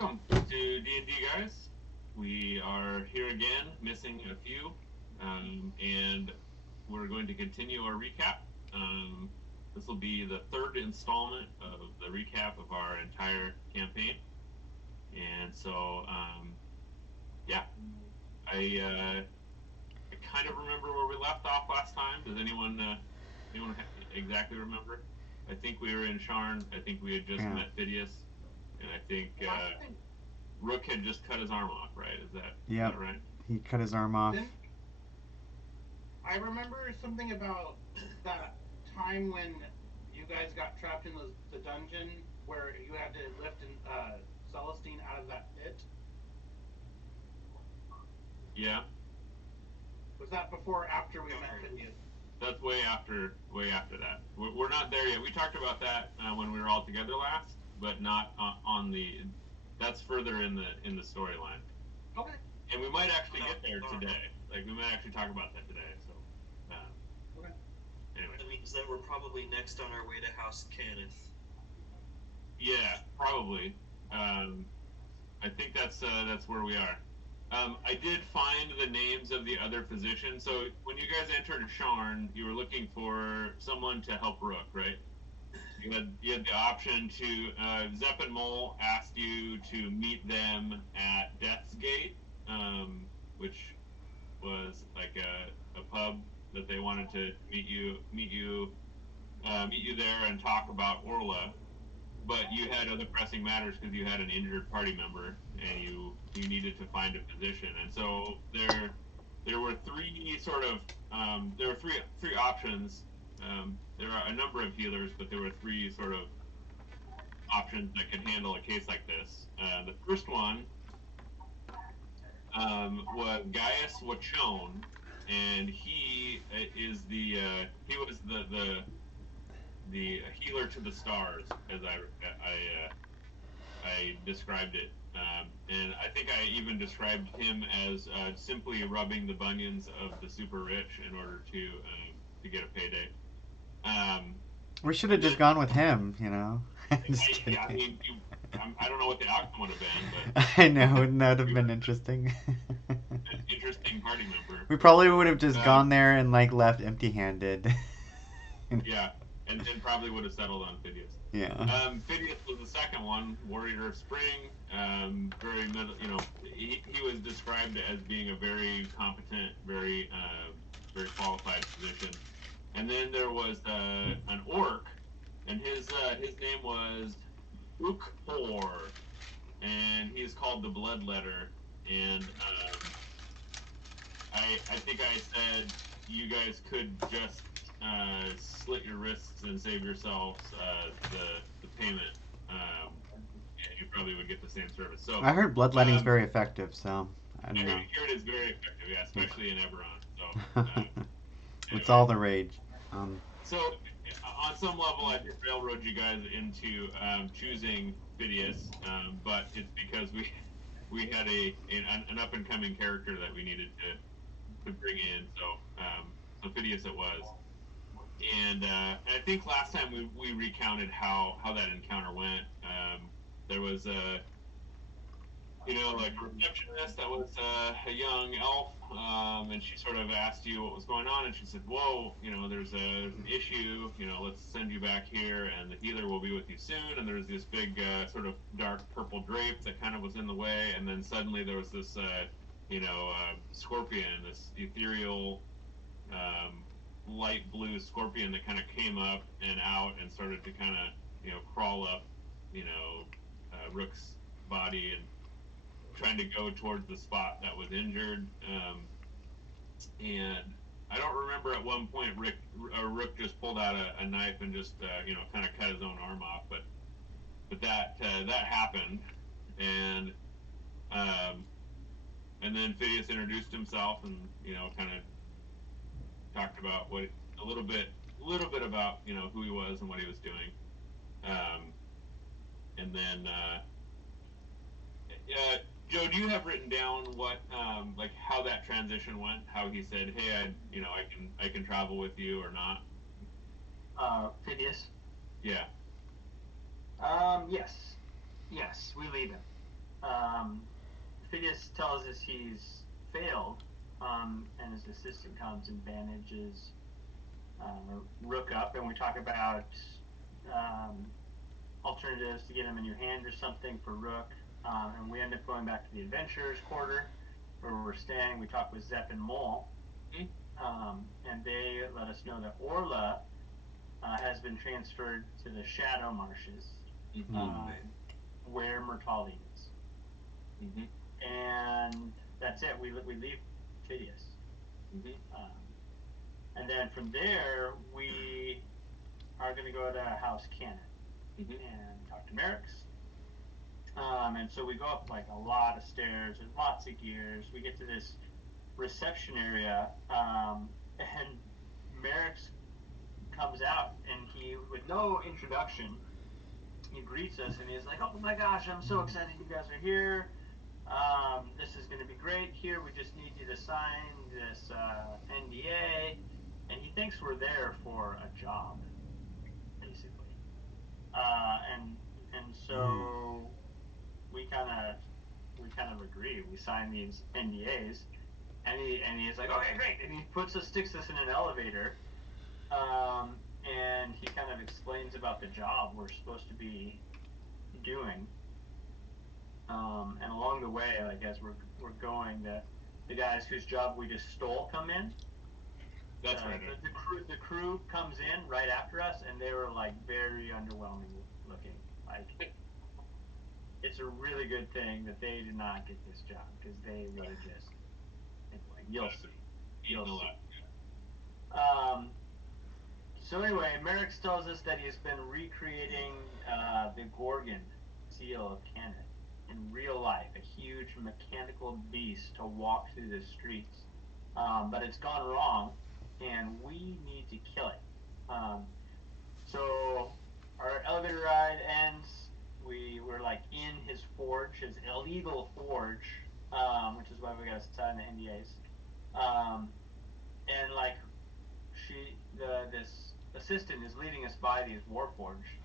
welcome to D&D, guys. We are here again, missing a few, and we're going to continue our recap. This will be the third installment of the recap of our entire campaign. And so, yeah, I kind of remember where we left off last time. Does anyone exactly remember? I think we were in Sharn. I think we had just met Phidias. And I think Rook had just cut his arm off, right? Is that right? He cut his arm off. I remember something about that time when you guys got trapped in the dungeon where you had to lift Celestine out of that pit. Yeah. Was that before or after we met Phidias? That's way after that. We're not there yet. We talked about that when we were all together last, but not on the. That's further in the storyline. Okay. And we might actually get there today. Like we might actually talk about that today. So. Okay. Anyway. That means that we're probably next on our way to House Cannith. Yeah, probably. I think that's where we are. I did find the names of the other physicians. So when you guys entered Sharn, you were looking for someone to help Rook, right? You had the option to Zep and Mole asked you to meet them at Death's Gate, which was like a pub that they wanted to meet you there and talk about Orla. But you had other pressing matters because you had an injured party member and you needed to find a physician. And so there were three three options. There are a number of healers, but there were three sort of options that could handle a case like this. The first one was Gaius Wachone, and he was the healer to the stars, as I described it, and I think I even described him as simply rubbing the bunions of the super rich in order to get a payday. We should have just gone with him, you know. I don't know what the outcome would have been, but I know, that would have been interesting. An interesting party member. We probably would have just gone there and left empty-handed. Yeah, and probably would have settled on Phidias. Yeah. Phidias was the second one, Warrior of Spring. Very middle, he was described as being a very competent, very qualified physician. And then there was an orc, and his name was Ukpor, and he is called the Bloodletter. And I think I said you guys could just slit your wrists and save yourselves the payment. And you probably would get the same service. So I heard bloodletting is very effective, so I don't know. I hear it is very effective, yeah, especially in Eberron. So it's all the rage. So on some level, I just railroad you guys into choosing Phidias, but it's because we had an up and coming character that we needed to bring in. So Phidias it was. And I think last time we recounted how that encounter went. There was a receptionist that was a young elf, and she sort of asked you what was going on, and she said, "Whoa, there's an issue. Let's send you back here, and the healer will be with you soon." And there's this big sort of dark purple drape that kind of was in the way, and then suddenly there was this scorpion, this ethereal light blue scorpion that kind of came up and out and started to kind of crawl up Rook's body and trying to go towards the spot that was injured. And I don't remember at one point Rook just pulled out a knife and just kind of cut his own arm off, but that happened, and then Phidias introduced himself and kind of talked about a little bit about who he was and what he was doing, and then Joe, do you have written down what how that transition went? How he said, "Hey, I can travel with you" or not? Phidias? Yeah. Yes. Yes, we leave him. Phidias tells us he's failed, and his assistant comes and bandages Rook up, and we talk about alternatives to get him a new hand or something for Rook, and we end up going back to the Adventurers Quarter, where we're staying. We talk with Zep and Mole, and they let us know that Orla has been transferred to the Shadow Marshes, where Murtali is. And that's it. We leave Phidias. And then from there, we are going to go to House Cannon and talk to Merrick's. And so we go up like a lot of stairs and lots of gears. We get to this reception area, and Merrick's comes out, and he, with no introduction, he greets us, and he's like, "Oh my gosh, I'm so excited you guys are here. This is going to be great. Here, we just need you to sign this NDA." And he thinks we're there for a job, basically. And so we kind of agree. We sign these NDAs, and he's like, "Okay, great." And he sticks us in an elevator, and he kind of explains about the job we're supposed to be doing. And along the way, like as we're going, the guys whose job we just stole come in. That's right. The crew comes in right after us, and they were like very underwhelming looking. Like, it's a really good thing that they did not get this job, because they were just like, you'll see. So anyway, Merrick's tells us that he's been recreating the Gorgon seal of Canada in real life, a huge mechanical beast to walk through the streets. But it's gone wrong, and we need to kill it. So our elevator ride ends. We're like in his forge, his illegal forge, which is why we got to sign the NDAs. And like this assistant is leading us by these Warforged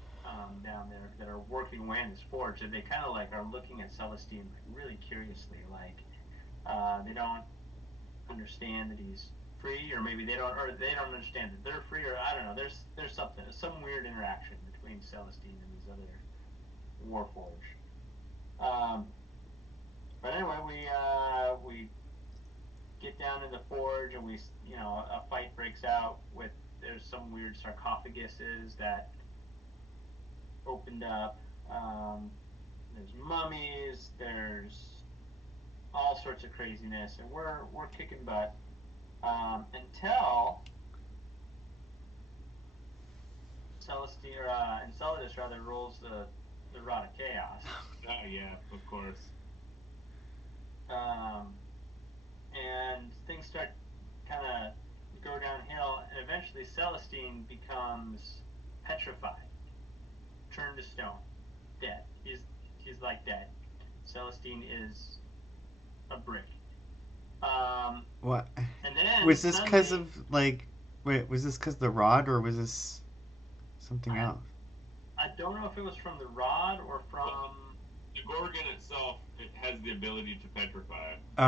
down there that are working away in this forge, and they kind of like are looking at Celestine like really curiously, like they don't understand that he's free, or maybe they don't understand that they're free, or I don't know. There's some weird interaction between Celestine and these other Warforged. But anyway, we get down in the forge, and a fight breaks out with. There's some weird sarcophaguses that opened up. There's mummies. There's all sorts of craziness, and we're kicking butt until Enceladus rather rolls the Rod of Chaos. Oh yeah, of course. And things start kind of go downhill, and eventually Celestine becomes petrified, turned to stone, dead. He's like dead. Celestine is a brick. What? And then was this because of was this because of the rod, or was this something else? I don't know if it was from the rod or from the Gorgon itself. It has the ability to petrify. Oh,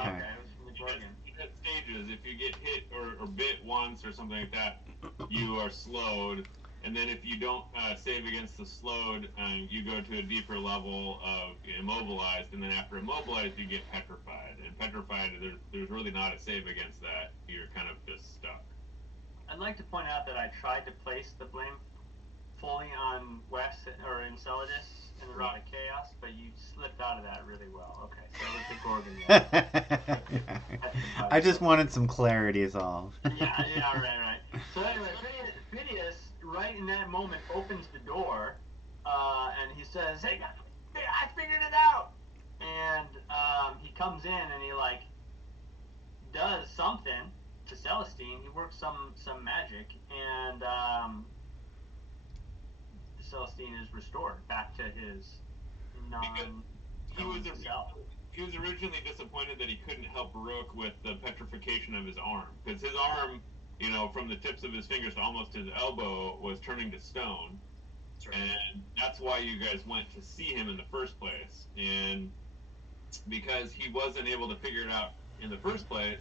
okay. Okay, it was from the Gorgon. It has stages. If you get hit or bit once or something like that, you are slowed. And then if you don't save against the slowed, you go to a deeper level of immobilized. And then after immobilized, you get petrified. And petrified, there's really not a save against that. You're kind of just stuck. I'd like to point out that I tried to place the blame fully on Wes or Enceladus and the Rod of Chaos, but you slipped out of that really well. Okay, so it was the Gorgon. I just wanted some clarity, is all. yeah, right. So anyway, Phidias, right in that moment, opens the door, and he says, "Hey, I figured it out!" And he comes in and he like does something to Celestine. He works some magic, and Celestine is restored back to his he was originally disappointed that he couldn't help Rook with the petrification of his arm, because his arm, from the tips of his fingers to almost his elbow, was turning to stone. That's right. And that's why you guys went to see him in the first place. And because he wasn't able to figure it out in the first place,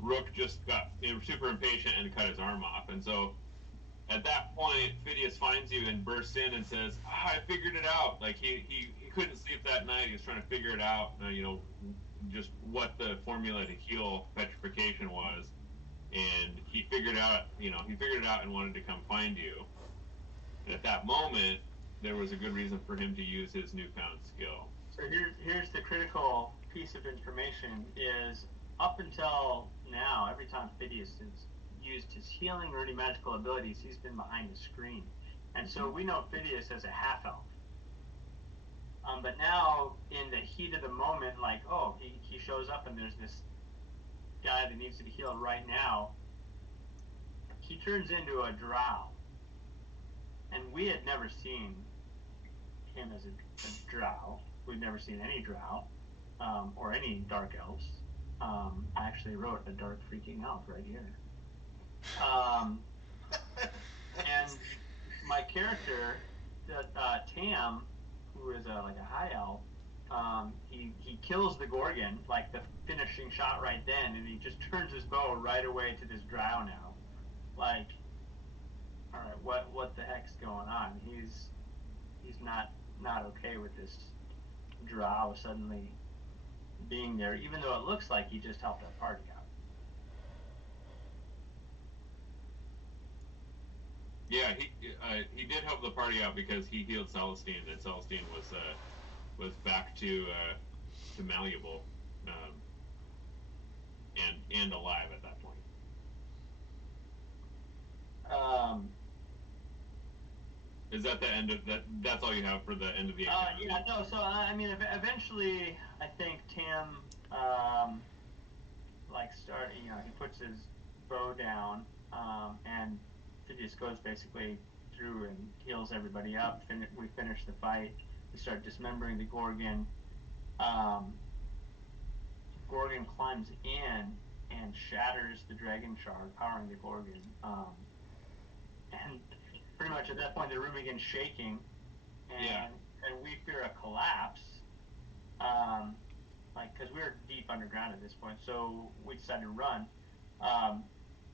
Rook just got super impatient and cut his arm off. And so at that point, Phidias finds you and bursts in and says, I figured it out. Like, he couldn't sleep that night. He was trying to figure it out, just what the formula to heal petrification was. And he figured it out and wanted to come find you. And at that moment, there was a good reason for him to use his newfound skill. So here's the critical piece of information is up until now, every time Phidias has used his healing or any magical abilities, he's been behind the screen. And so we know Phidias as a half-elf. But now, in the heat of the moment, like, he shows up and there's this guy that needs to be healed right now, he turns into a drow. And we had never seen him as a drow. We've never seen any drow, or any dark elves. I actually wrote a dark freaking elf right here. And my character, Tam, who is like a high elf, he kills the Gorgon, like the finishing shot right then, and he just turns his bow right away to this drow now. Like, all right, what the heck's going on? He's not okay with this drow suddenly being there, even though it looks like he just helped our party out. Yeah, he did help the party out because he healed Celestine, and Celestine was back to malleable, and alive at that point. Is that the end of that? That's all you have for the end of the encounter? Yeah, no. So I mean, eventually, I think Tam, he puts his bow down, and Phidias goes basically through and heals everybody up. We finish the fight. We start dismembering the Gorgon. Gorgon climbs in and shatters the dragon shard, powering the Gorgon. And pretty much at that point, the room begins shaking, and we fear a collapse. Because we were deep underground at this point, so we decided to run.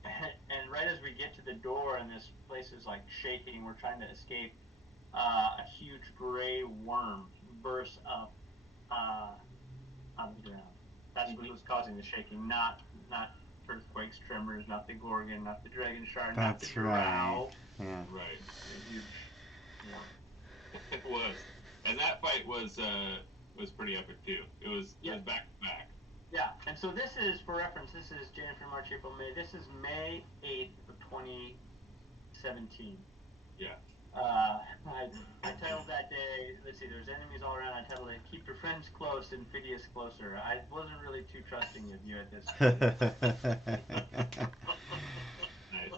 And right as we get to the door and this place is like shaking, we're trying to escape, a huge gray worm bursts up out of the ground. That's what was causing the shaking, not earthquakes, tremors, not the Gorgon, not the dragon shard, not the drow. Right. Yeah. Right. Huge. Yeah. It was, and that fight was pretty epic too. It was back to back. Yeah, and so this is, for reference, this is January, March, April, May. This is May 8th of 2017. Yeah. I titled that day, let's see, there's enemies all around. I titled it, Keep Your Friends Close and Phidias Closer. I wasn't really too trusting of you at this point. Nice.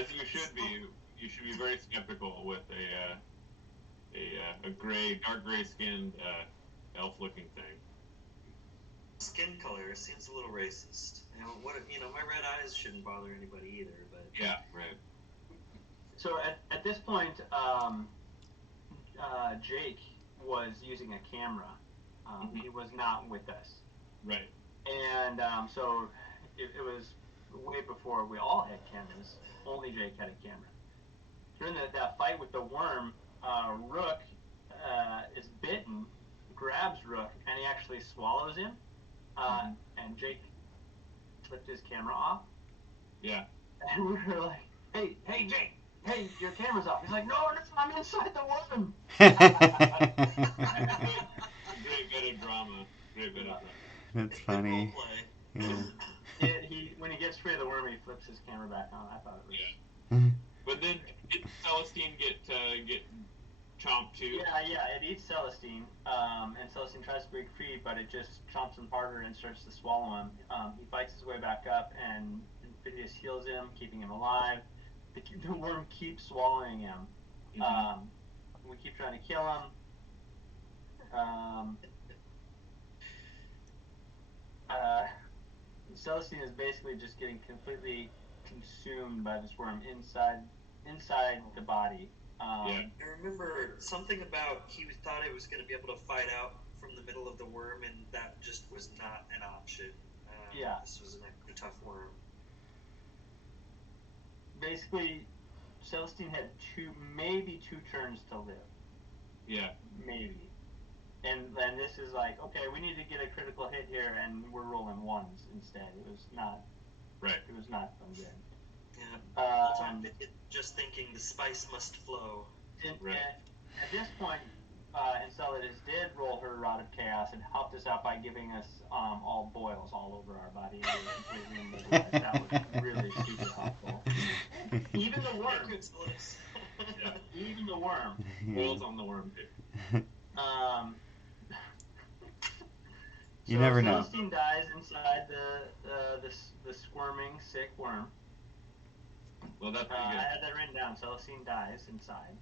As you should be. You should be very skeptical with a dark gray skinned elf looking thing. Skin color seems a little racist. My red eyes shouldn't bother anybody either, but Yeah, right. So at this point, Jake was using a camera. He was not with us. Right. And so it was way before we all had cameras. Only Jake had a camera. During that fight with the worm, Rook is bitten, grabs Rook, and he actually swallows him. And Jake flipped his camera off. Yeah. And we were like, hey, Jake, hey, your camera's off. He's like, no, I'm inside the worm. Great bit of drama. That's funny. Yeah. When he gets free of the worm, he flips his camera back on. I thought it was. Yeah. But then did Celestine get chomped too? Yeah, it eats Celestine, and Celestine tries to break free, but it just chomps him harder and starts to swallow him. He fights his way back up, and Phidias heals him, keeping him alive. The worm keeps swallowing him. We keep trying to kill him. Celestine is basically just getting completely consumed by this worm inside the body. Yeah. I remember something about thought it was going to be able to fight out from the middle of the worm, and that just was not an option. Yeah. This was an extra tough worm. Basically, Celestine had maybe two turns to live. Yeah. Maybe. And then this is like, okay, we need to get a critical hit here, and we're rolling ones instead. It was not. Right. It was not done good. Yeah. Whole time just thinking the spice must flow. Right. At this point, Enceladus did roll her Rod of Chaos and helped us out by giving us all boils all over our body. That was really super helpful. Even the worm. Yeah. Even the worm. Boils on the worm too. You never know. Celestine dies inside the squirming, sick worm. Well, that's pretty I good. had that written down. Celestine dies inside.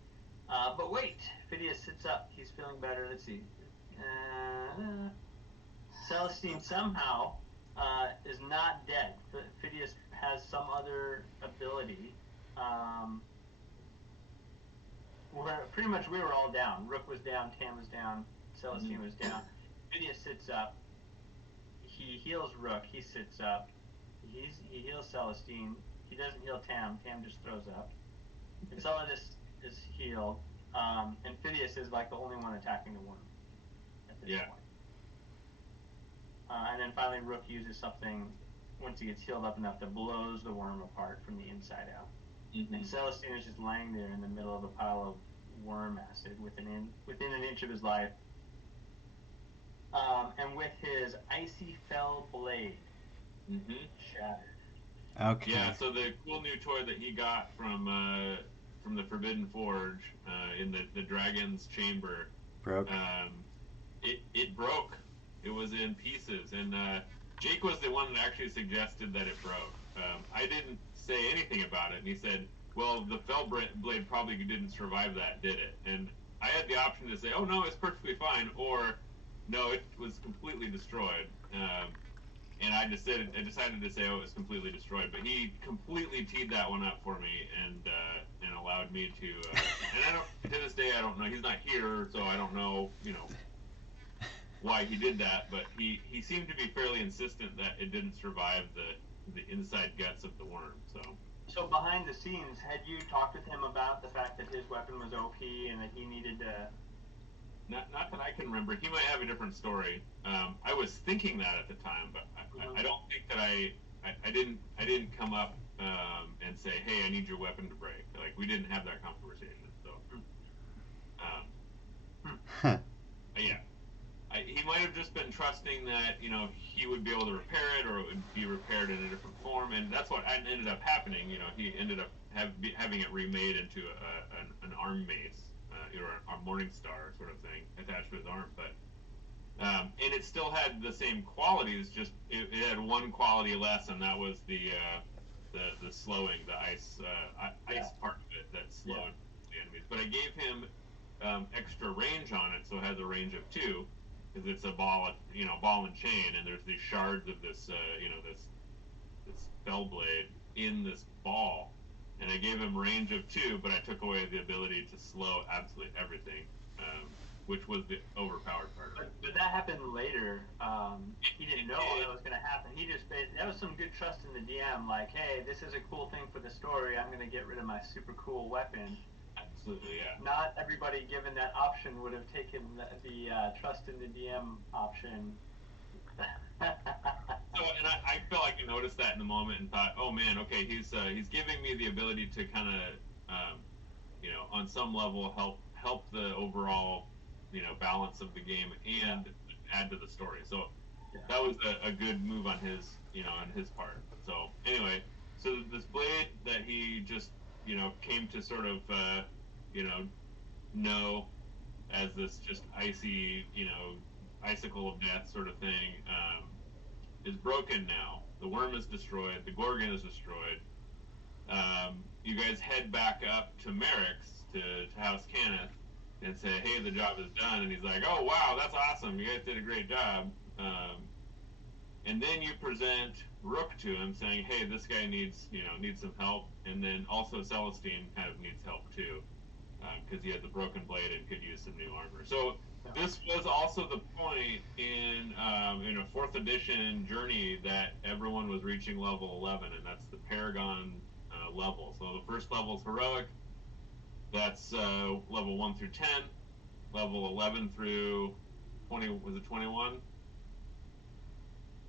But wait, Phidias sits up. He's feeling better. Let's see. Celestine somehow is not dead. Phidias has some other ability. Pretty much we were all down. Rook was down. Tam was down. Celestine was down. Phidias sits up. He heals Rook. He sits up. He heals Celestine. He doesn't heal Tam. Tam just throws up. Enceladus is healed. And Phidias is like the only one attacking the worm at this point. And then finally Rook uses something, once he gets healed up enough, that blows the worm apart from the inside out. And Celestine is just lying there in the middle of a pile of worm acid within an inch of his life. And with his icy fell blade shattered. Okay. Yeah, so the cool new toy that he got from the Forbidden Forge in the Dragon's Chamber broke. It broke. It was in pieces, and Jake was the one that actually suggested that it broke. I didn't say anything about it, and he said, "Well, the fell blade probably didn't survive that, did it?" And I had the option to say, "Oh no, it's perfectly fine," or "No, it was completely destroyed." And I decided to say, "Oh, it was completely destroyed." But he completely teed that one up for me, and allowed me to. And I don't. To this day, I don't know. He's not here, so I don't know. Why he did that, but he seemed to be fairly insistent that it didn't survive the inside guts of the worm. So behind the scenes, had you talked with him about the fact that his weapon was OP and that he needed to? Not that I can remember. He might have a different story. I was thinking that at the time, but I don't think that I didn't come up and say, "Hey, I need your weapon to break." Like, we didn't have that conversation. So, yeah. He might have just been trusting that he would be able to repair it, or it would be repaired in a different form, and that's what ended up happening. He ended up having it remade into an arm mace, or a Morning Star sort of thing attached to his arm, but and it still had the same qualities. Just it had one quality less, and that was the slowing, the ice part of it that slowed the enemies. But I gave him extra range on it, so it has a range of 2. Because it's a ball and chain, and there's these shards of this spell blade in this ball, and I gave him range of 2, but I took away the ability to slow absolutely everything, which was the overpowered part of it. But that happened later. He didn't know that was going to happen. He just that was some good trust in the DM. Like, hey, this is a cool thing for the story. I'm going to get rid of my super cool weapon. Absolutely, yeah. Not everybody given that option would have taken the trust in the DM option. And I felt like I noticed that in the moment and thought, oh man, okay, he's giving me the ability to kind of, on some level help the overall, balance of the game and add to the story. So that was a good move on his part. So anyway, so this blade that he just, came to sort of, know as this just icy, icicle of death sort of thing, is broken now. The worm is destroyed. The Gorgon is destroyed. You guys head back up to Merrick's, to House Cannith, and say, hey, the job is done. And he's like, oh, wow, that's awesome. You guys did a great job. And then you present Rook to him, saying, hey, this guy needs some help. And then also Celestine kind of needs help too. because he had the broken blade and could use some new armor. So this was also the point in a 4th edition journey that everyone was reaching level 11, and that's the Paragon level. So the first level is heroic. That's level 1 through 10. Level 11 through 20. Was it 21?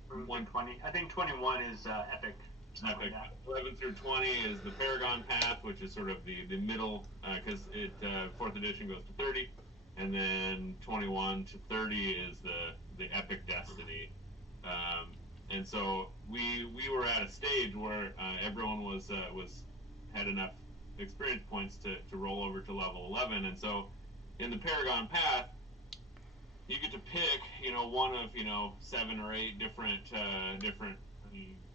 120. I think 21 is epic. Epic. 11 through 20 is the Paragon path, which is sort of the middle, because 4th edition goes to 30, and then 21 to 30 is the epic destiny. And so we were at a stage where everyone was had enough experience points to roll over to level 11, and so in the Paragon path, you get to pick, one of 7 or 8 different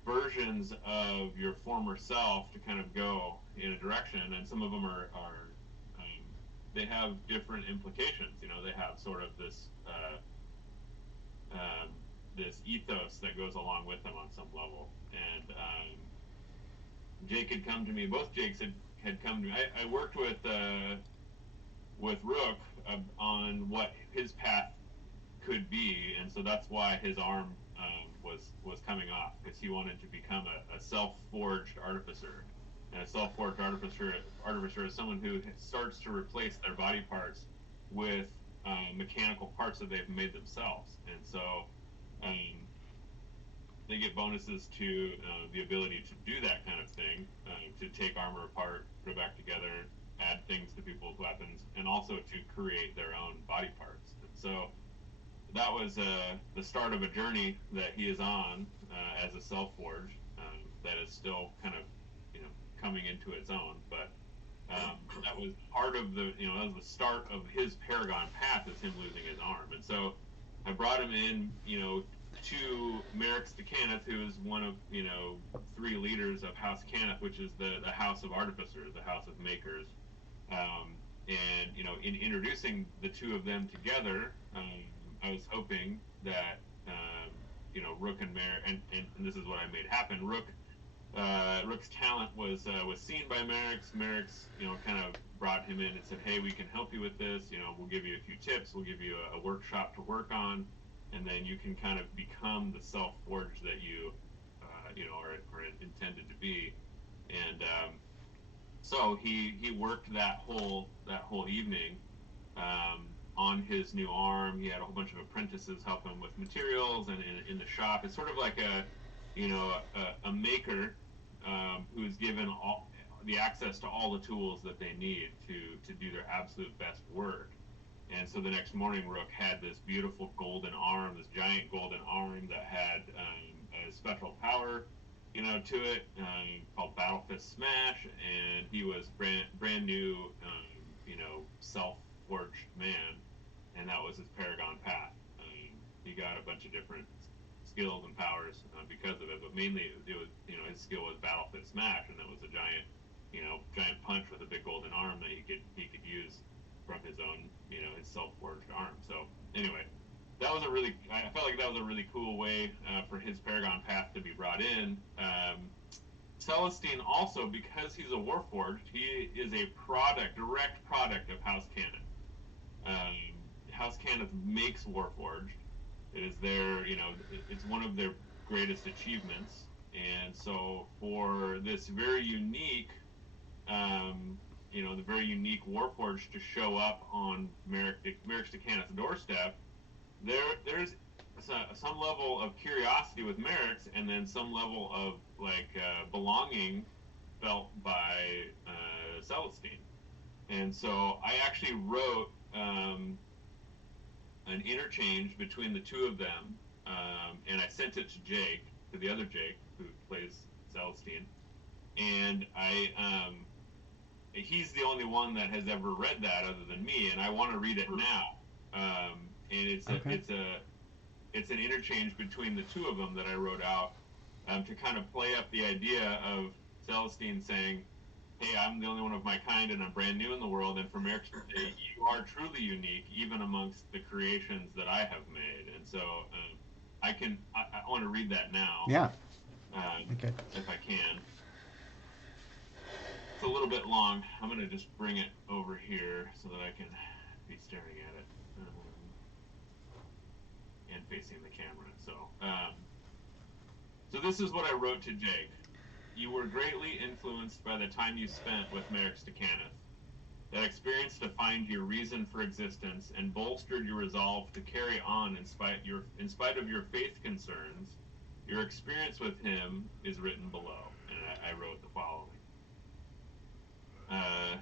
versions of your former self to kind of go in a direction, and some of them are they have different implications. They have sort of this this ethos that goes along with them on some level. And Jake had come to me. Both Jakes had come to me. I worked with Rook on what his path could be, and so that's why his arm was coming off, because he wanted to become a self-forged artificer. And a self-forged artificer is someone who starts to replace their body parts with mechanical parts that they've made themselves. And so they get bonuses to the ability to do that kind of thing, to take armor apart, put it back together, add things to people's weapons, and also to create their own body parts. And so that was the start of a journey that he is on as a self-forge that is still kind of coming into its own. But that was part of that was the start of his Paragon path, is him losing his arm. And so I brought him in to Merrick's Cannith, who is one of 3 leaders of House Cannith, which is the House of Artificers, the House of Makers. And in introducing the 2 of them together, I was hoping that Rook and Merrick, and this is what I made happen. Rook's talent was seen by Merrick's. Merrick's kind of brought him in and said, "Hey, we can help you with this. We'll give you a few tips. We'll give you a workshop to work on, and then you can kind of become the self-forge that you are intended to be." And so he worked that whole evening on his new arm. He had a whole bunch of apprentices help him with materials and in the shop. It's sort of like a maker who is given all the access to all the tools that they need to do their absolute best work. And so the next morning, Rook had this beautiful golden arm, this giant golden arm that had a special power, to it, called Battle Fist Smash. And he was brand new, self-forged man, and that was his Paragon path. He got a bunch of different skills and powers because of it, but mainly it was, his skill was Battle Fist Smash, and that was a giant punch with a big golden arm that he could use from his own, his self-forged arm. So anyway, I felt like that was a really cool way for his Paragon path to be brought in. Celestine also, because he's a Warforged, he is a direct product of House Cannith. House Cannith makes Warforged. It is it's one of their greatest achievements. And so for this very unique, the very unique Warforged to show up on Merrick's Cannith's doorstep, there's some level of curiosity with Merrick's, and then some level of belonging felt by Celestine. And so I actually wrote an interchange between the 2 of them, and I sent it to Jake, to the other Jake who plays Celestine, and he's the only one that has ever read that other than me, and I want to read it now. And it's an interchange between the 2 of them that I wrote out to kind of play up the idea of Celestine saying, "Hey, I'm the only one of my kind, and I'm brand new in the world." And for Merrick to say, "You are truly unique, even amongst the creations that I have made." And so I want to read that now. Yeah. Okay. If I can. It's a little bit long. I'm going to just bring it over here so that I can be staring at it and facing the camera. So this is what I wrote to Jake. You were greatly influenced by the time you spent with Merrick's Decaneth. That experience defined your reason for existence and bolstered your resolve to carry on in spite of your faith concerns. Your experience with him is written below, and I wrote the following.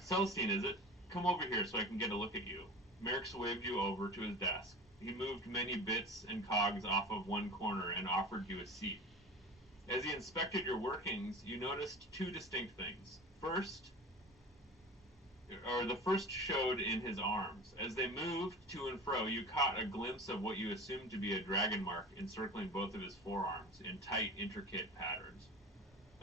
Celestine, is it? Come over here so I can get a look at you. Merrick's waved you over to his desk. He moved many bits and cogs off of one corner and offered you a seat. As he inspected your workings, you noticed two distinct things. The first showed in his arms. As they moved to and fro, you caught a glimpse of what you assumed to be a dragon mark encircling both of his forearms in tight, intricate patterns.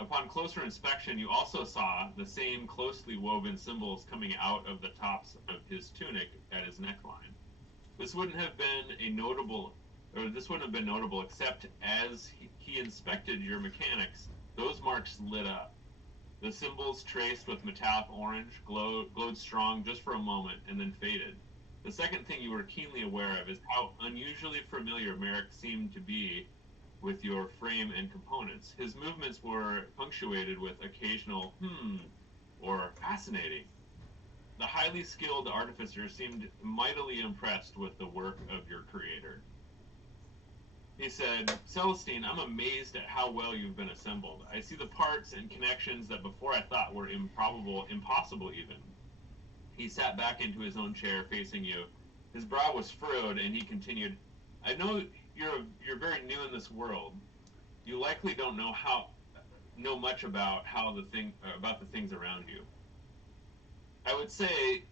Upon closer inspection, you also saw the same closely woven symbols coming out of the tops of his tunic at his neckline. This wouldn't have been notable except as he inspected your mechanics, those marks lit up. The symbols traced with metallic orange glowed strong just for a moment and then faded. The second thing you were keenly aware of is how unusually familiar Merrick seemed to be with your frame and components. His movements were punctuated with occasional or fascinating. The highly skilled artificer seemed mightily impressed with the work of your creator. He said, Celestine, I'm amazed at how well you've been assembled. I see the parts and connections that before I thought were impossible even. He sat back into his own chair facing you. His brow was furrowed and he continued, I know you're very new in this world. You likely don't know much about the things around you. I would say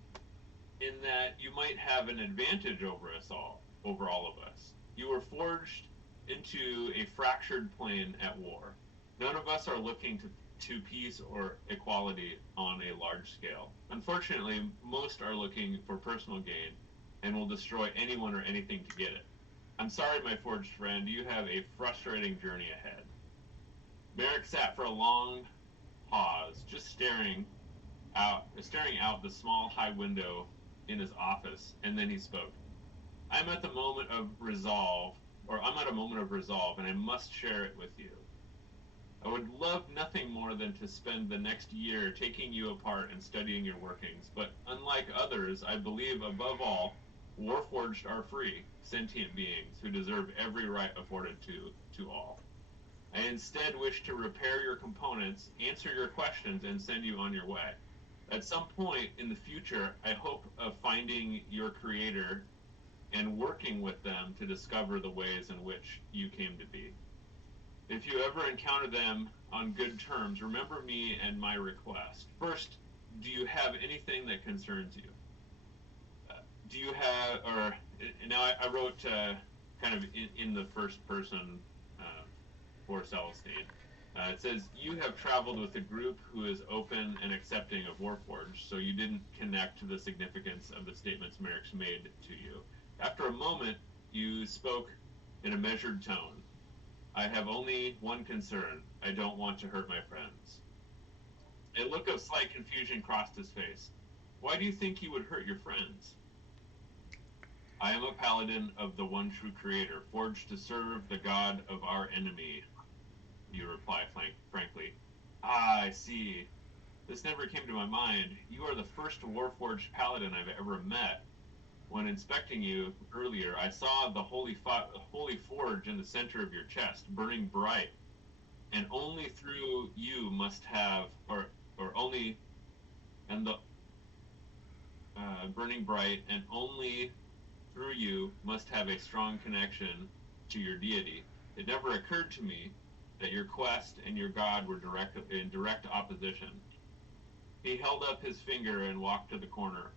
in that you might have an advantage over all of us. You were forged into a fractured plane at war. None of us are looking to peace or equality on a large scale. Unfortunately, most are looking for personal gain and will destroy anyone or anything to get it. I'm sorry, my forged friend, you have a frustrating journey ahead. Merrick sat for a long pause, just staring out the small high window in his office, and then he spoke. I'm at a moment of resolve, and I must share it with you. I would love nothing more than to spend the next year taking you apart and studying your workings, but unlike others, I believe above all, Warforged are free, sentient beings who deserve every right afforded to all. I instead wish to repair your components, answer your questions, and send you on your way. At some point in the future, I hope of finding your creator and working with them to discover the ways in which you came to be. If you ever encounter them on good terms, remember me and my request. First, do you have anything that concerns you? I wrote kind of in the first person for Celestine. It says, you have traveled with a group who is open and accepting of Warforged, so you didn't connect to the significance of the statements Merrick's made to you. After a moment, you spoke in a measured tone. I have only one concern. I don't want to hurt my friends. A look of slight confusion crossed his face. Why do you think you would hurt your friends? I am a paladin of the one true creator, forged to serve the god of our enemy, you reply frankly. Ah, I see. This never came to my mind. You are the first Warforged paladin I've ever met. When inspecting you earlier, I saw the holy forge in the center of your chest, burning bright, and only through you must have, burning bright, and only through you must have a strong connection to your deity. It never occurred to me that your quest and your god were in direct opposition. He held up his finger and walked to the corner.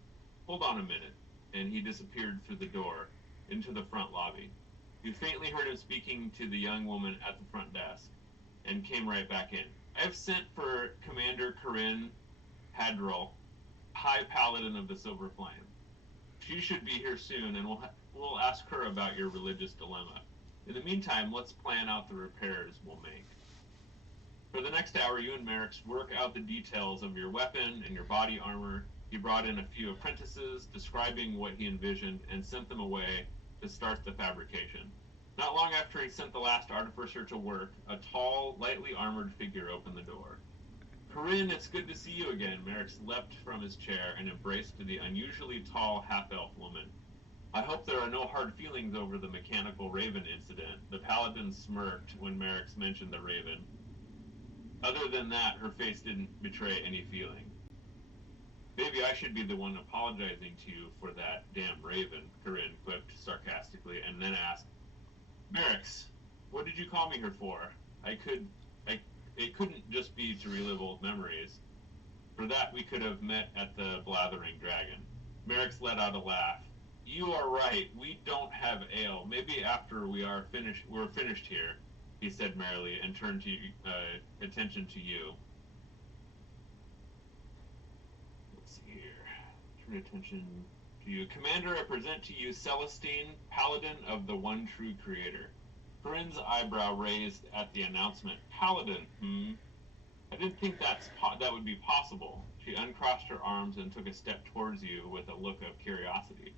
Hold on a minute. And he disappeared through the door into the front lobby. You faintly heard him speaking to the young woman at the front desk and came right back in. I have sent for Commander Corinne Hadril, High Paladin of the Silver Flame. She should be here soon, and we'll ask her about your religious dilemma. In the meantime, let's plan out the repairs we'll make. For the next hour, you and Merrick's work out the details of your weapon and your body armor. He brought in a few apprentices, describing what he envisioned, and sent them away to start the fabrication. Not long after he sent the last artificer to work, a tall, lightly armored figure opened the door. Corinne, it's good to see you again. Merrick's leapt from his chair and embraced the unusually tall half-elf woman. I hope there are no hard feelings over the mechanical raven incident. The paladin smirked when Merrick's mentioned the raven. Other than that, her face didn't betray any feeling. Maybe I should be the one apologizing to you for that damn raven, Corinne quipped sarcastically, and then asked, Merrick's, what did you call me here for? It couldn't just be to relive old memories. For that, we could have met at the Blathering Dragon. Merrick's let out a laugh. You are right, we don't have ale. Maybe after we're finished here, he said merrily, and turned attention to you. Let's see here. Turn attention to you. Commander, I present to you Celestine, Paladin of the One True Creator. Corinne's eyebrow raised at the announcement. Paladin, I didn't think that would be possible. She uncrossed her arms and took a step towards you with a look of curiosity.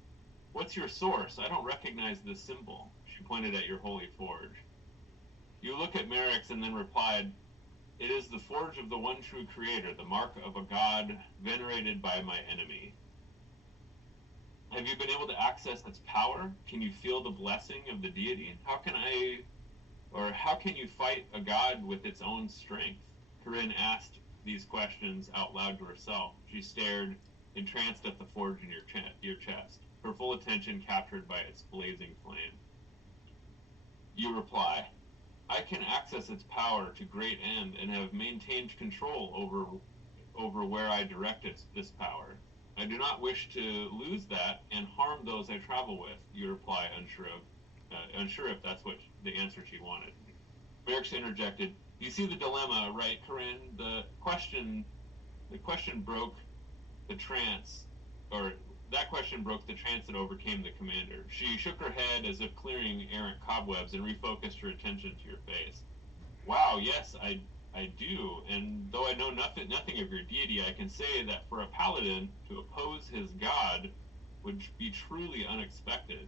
What's your source? I don't recognize this symbol. She pointed at your holy forge. You look at Merrick's and then replied, It is the forge of the One True Creator, the mark of a god venerated by my enemy. Have you been able to access its power? Can you feel the blessing of the deity? How can you fight a god with its own strength? Corinne asked these questions out loud to herself. She stared, entranced at the forge in your chest, her full attention captured by its blazing flame. You reply, I can access its power to great end and have maintained control over where I direct this power. I do not wish to lose that and harm those I travel with, you reply, unsure if that's what the answer she wanted. Merrick's interjected, you see the dilemma, right, Corinne? The question broke the trance, or that question broke the trance that overcame the commander. She shook her head as if clearing errant cobwebs and refocused her attention to your face. Wow, yes, I do, and though I know nothing of your deity, I can say that for a paladin to oppose his god would be truly unexpected.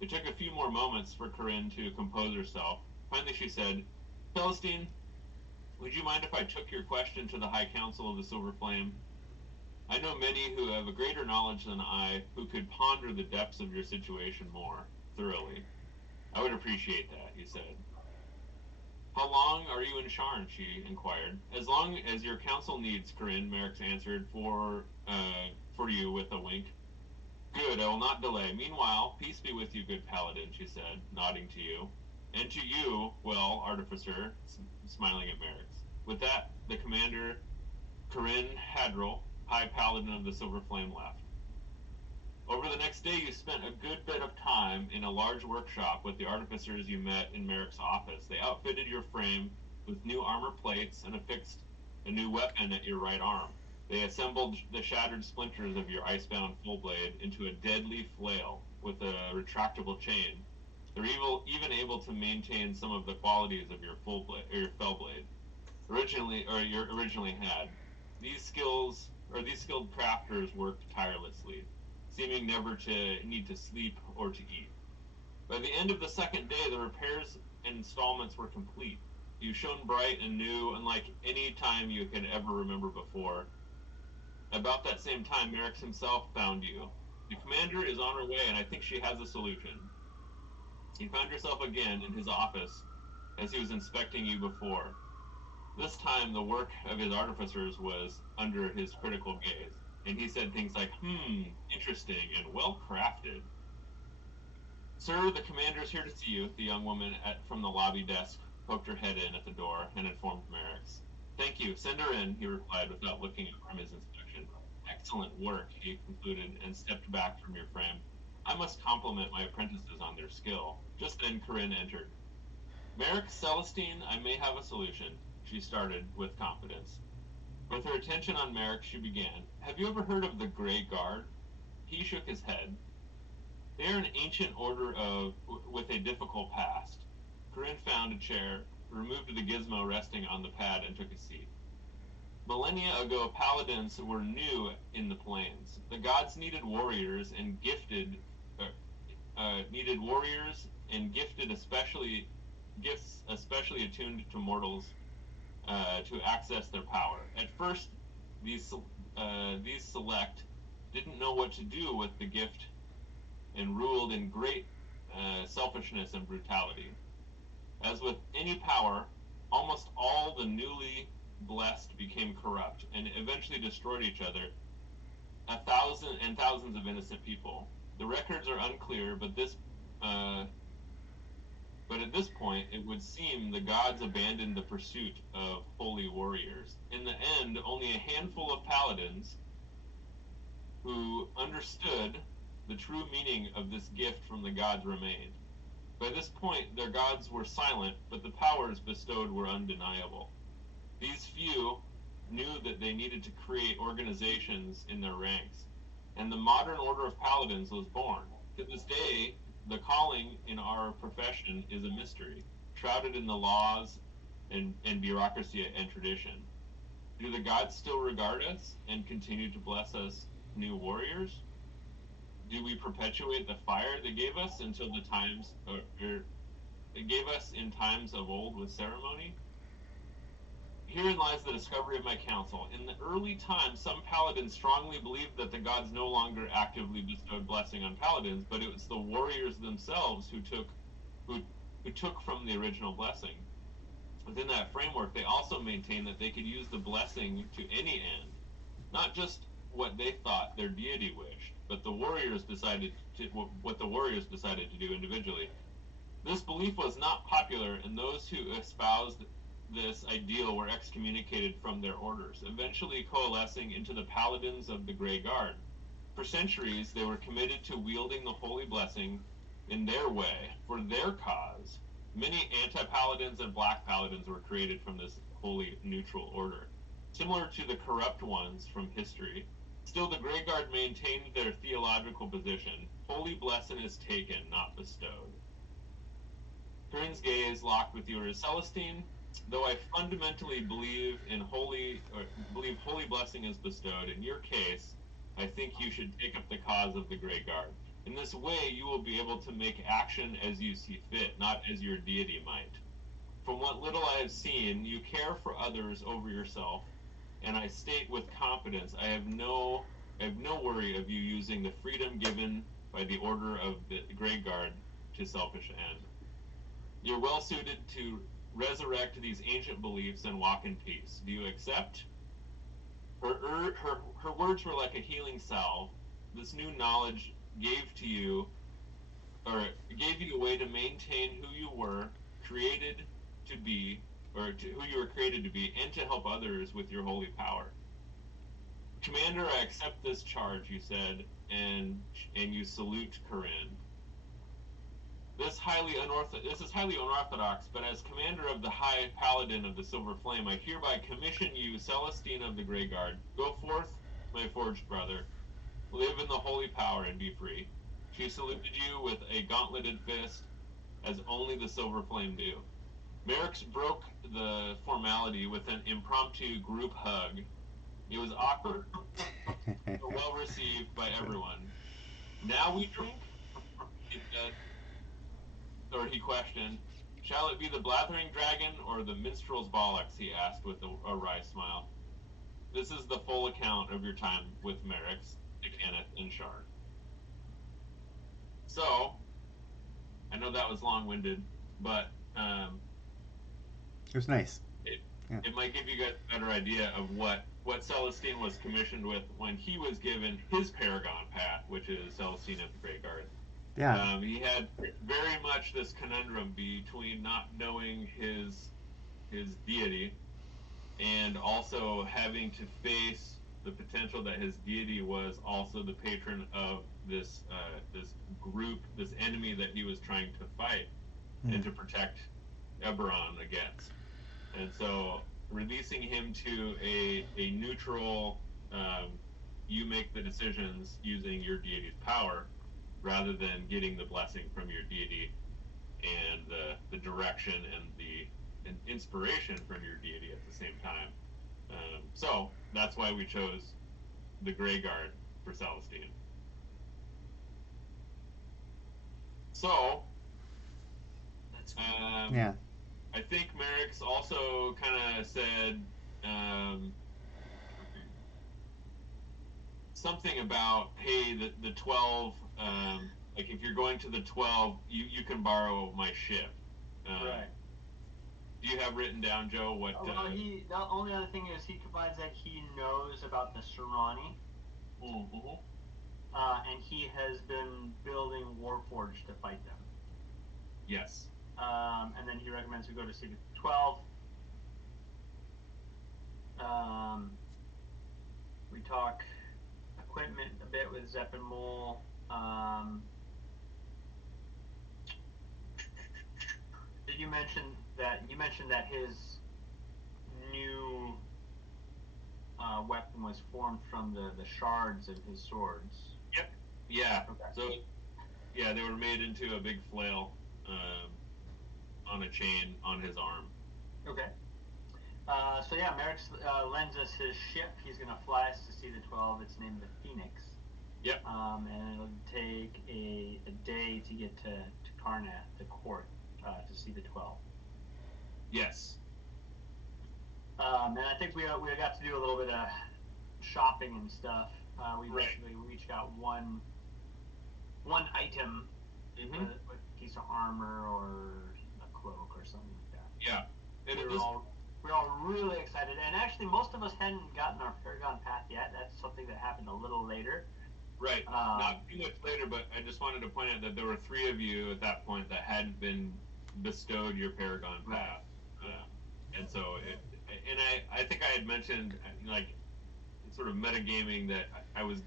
It took a few more moments for Corinne to compose herself. Finally she said, Celestine, would you mind if I took your question to the High Council of the Silver Flame? I know many who have a greater knowledge than I who could ponder the depths of your situation more thoroughly. I would appreciate that, he said. How long are you in Sharn? She inquired. As long as your council needs, Corinne, Merrick's answered for you with a wink. Good, I will not delay. Meanwhile, peace be with you, good paladin, she said, nodding to you. And to you, well, artificer, smiling at Merrick's. With that, the commander, Corinne Hadril, High Paladin of the Silver Flame, left. Over the next day, you spent a good bit of time in a large workshop with the artificers you met in Merrick's office. They outfitted your frame with new armor plates and affixed a new weapon at your right arm. They assembled the shattered splinters of your icebound full blade into a deadly flail with a retractable chain. They're even able to maintain some of the qualities of your full blade or your fell blade originally had. These skilled crafters worked tirelessly, seeming never to need to sleep or to eat. By the end of the second day, the repairs and installments were complete. You shone bright and new, unlike any time you could ever remember before. About that same time, Merrick's himself found you. The commander is on her way, and I think she has a solution. He found yourself again in his office as he was inspecting you before. This time, the work of his artificers was under his critical gaze, and he said things like, interesting and well-crafted. Sir, the commander's here to see you, the young woman from the lobby desk poked her head in at the door and informed Merrick's. Thank you, send her in, he replied without looking up from his inspection. Excellent work, he concluded, and stepped back from your frame. I must compliment my apprentices on their skill. Just then, Corinne entered. Merrick, Celestine, I may have a solution, she started with confidence. With her attention on Merrick, she began. Have you ever heard of the Grey Guard? He shook his head. They are an ancient order with a difficult past. Corinne found a chair removed the gizmo resting on the pad and took a seat. Millennia ago, paladins were new in the plains. The gods needed warriors and gifted gifts especially attuned to mortals to access their power. At first, these select didn't know what to do with the gift and ruled in great selfishness and brutality. As with any power, almost all the newly blessed became corrupt and eventually destroyed each other, thousands of innocent people. The records are unclear, but at this point, it would seem the gods abandoned the pursuit of holy warriors. In the end, only a handful of paladins who understood the true meaning of this gift from the gods remained. By this point, their gods were silent, but the powers bestowed were undeniable. These few knew that they needed to create organizations in their ranks, and the modern order of paladins was born. To this day, the calling in our profession is a mystery, shrouded in the laws and bureaucracy and tradition. Do the gods still regard us and continue to bless us new warriors? Do we perpetuate the fire they gave us until the times, or they gave us in times of old with ceremony? Herein lies the discovery of my counsel. In the early times, some paladins strongly believed that the gods no longer actively bestowed blessing on paladins, but it was the warriors themselves who took from the original blessing. Within that framework, they also maintained that they could use the blessing to any end, not just what they thought their deity wished, but what the warriors decided to do individually. This belief was not popular, and those who espoused this ideal were excommunicated from their orders, eventually coalescing into the Paladins of the Grey Guard. For centuries, they were committed to wielding the holy blessing in their way, for their cause. Many anti-paladins and black paladins were created from this holy neutral order, similar to the corrupt ones from history. Still, the Grey Guard maintained their theological position. Holy blessing is taken, not bestowed. Turin's gaze locked with yours. Celestine, though I fundamentally believe holy blessing is bestowed, in your case, I think you should take up the cause of the Grey Guard. In this way, you will be able to make action as you see fit, not as your deity might. From what little I have seen, you care for others over yourself, and I state with confidence, I have no worry of you using the freedom given by the order of the Grey Guard to selfish end. You're well suited to resurrect these ancient beliefs and walk in peace. Do you accept? Her words were like a healing salve. This new knowledge gave you a way to maintain who you were created to be, who you were created to be, and to help others with your holy power. Commander, I accept this charge, you said, and you salute Corinne. This is highly unorthodox, but as commander of the High Paladin of the Silver Flame, I hereby commission you, Celestine of the Grey Guard. Go forth, my forged brother. Live in the holy power and be free. She saluted you with a gauntleted fist, as only the Silver Flame do. Merrick's broke the formality with an impromptu group hug. It was awkward, but well received by everyone. Now we drink? He questioned. Shall it be the Blathering Dragon or the Minstrel's Bollocks? He asked with a wry smile. This is the full account of your time with Merrick's, Kenneth, and Shard. So, I know that was long-winded, but it was nice. It might give you guys a better idea of what Celestine was commissioned with when he was given his Paragon path, which is Celestine of the Grey Guard. Yeah. He had very much this conundrum between not knowing his deity and also having to face the potential that his deity was also the patron of this group, this enemy that he was trying to fight and to protect Eberron against. And so releasing him to a neutral, you make the decisions using your deity's power, rather than getting the blessing from your deity and the direction and an inspiration from your deity at the same time. So that's why we chose the Grey Guard for Celestine. So, That's cool. Yeah. I think Merrick's also kind of said something about, hey, the 12, like if you're going to the 12, you can borrow my ship. Right. Do you have written down, Joe, what... Well, the only other thing is he provides that he knows about the Serrani, Mm-hmm. and he has been building Warforged to fight them. Yes. And then he recommends we go to City 12. We talk equipment a bit with Zepp and Mole. Did you mention that? You mentioned that his new weapon was formed from the shards of his swords. Yep. Yeah. Okay. So, yeah, they were made into a big flail on a chain on his arm. Okay. So yeah, Merrick lends us his ship. He's gonna fly us to see the 12. It's named the Phoenix. Yep. And it'll take a day to get to Karnat, the court, to see the 12. Yes. And I think we got to do a little bit of shopping and stuff. We each got one item, Mm-hmm. with a piece of armor or a cloak or something like that. Yeah. And We were all really excited, and actually most of us hadn't gotten our Paragon Path yet. That's something that happened a little later. Right. Not too much later, but I just wanted to point out that there were 3 of you at that point that hadn't been bestowed your Paragon Path. And so, I think I had mentioned, like, sort of metagaming that I was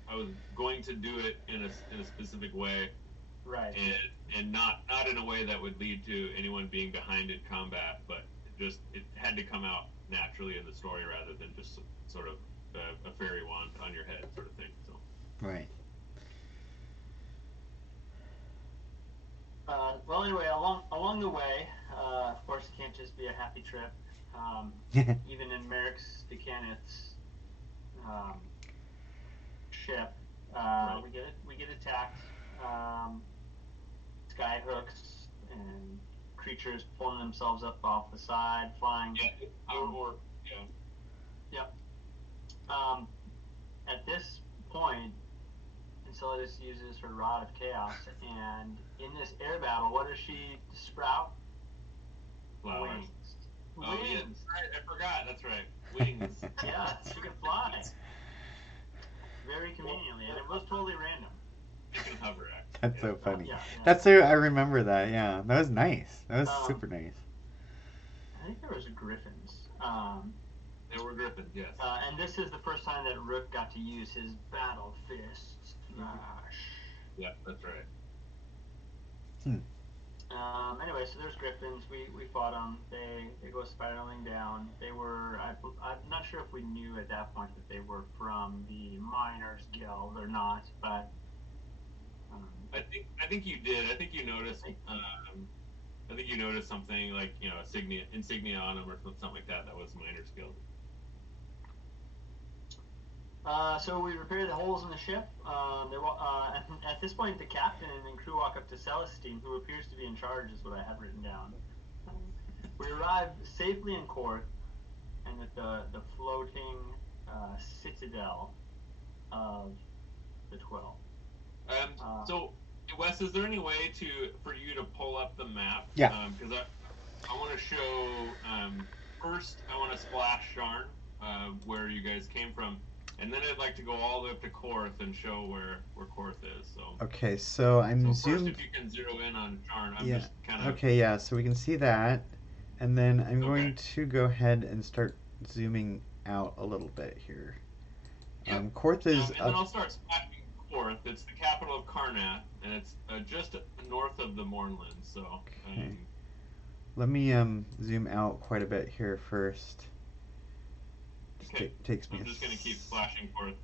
going to do it in a specific way, Right. and not in a way that would lead to anyone being behind in combat, but it had to come out naturally in the story rather than just sort of a fairy wand on your head sort of thing. So. Right. Well, anyway, along the way, of course, it can't just be a happy trip. Even in Merrick's Decanith's ship, Right. we get attacked. Sky hooks and creatures pulling themselves up off the side, flying. Yeah. Yeah. Yep. At this point, Enceladus uses her Rod of Chaos, and in this air battle, what does she sprout? Flowers. Wings. Oh, Wings. yeah, that's right. I forgot. That's right. Wings. Yeah, she can fly. Very conveniently, and it was totally random. You can hover it. That's so funny. Yeah. That's so, I remember that. Yeah, that was nice. That was super nice. I think there was griffins. There were griffins, yes. And this is the first time that Rook got to use his battle fist. Yeah, that's right. Anyway, so there's griffins. We fought them. They go spiraling down. They were. I'm not sure if we knew at that point that they were from the Miners Guild or not, but. I think you did. I think you noticed. I think you noticed something like, you know, insignia on them or something like that. That was Miners Guild. So we repair the holes in the ship. At this point, the captain and crew walk up to Celestine, who appears to be in charge, is what I have written down. We arrive safely in Korth, and at the floating citadel of the 12. So, Wes, is there any way for you to pull up the map? Yeah. Because I want to show, first I want to splash Sharn, where you guys came from, and then I'd like to go all the way up to Korth and show where Korth is. So. Okay, so I'm So zoomed. first, if you can zero in on Sharn, I'm Yeah. just kind of. Okay, yeah, so we can see that. And then I'm Okay. going to go ahead and start zooming out a little bit here. Yep. Korth is and then I'll start splashing Korth. It's the capital of Karnat, and it's just north of the Mournlands. So. Okay. Let me zoom out quite a bit here first. Okay. Takes me. I'm just gonna keep splashing Korth.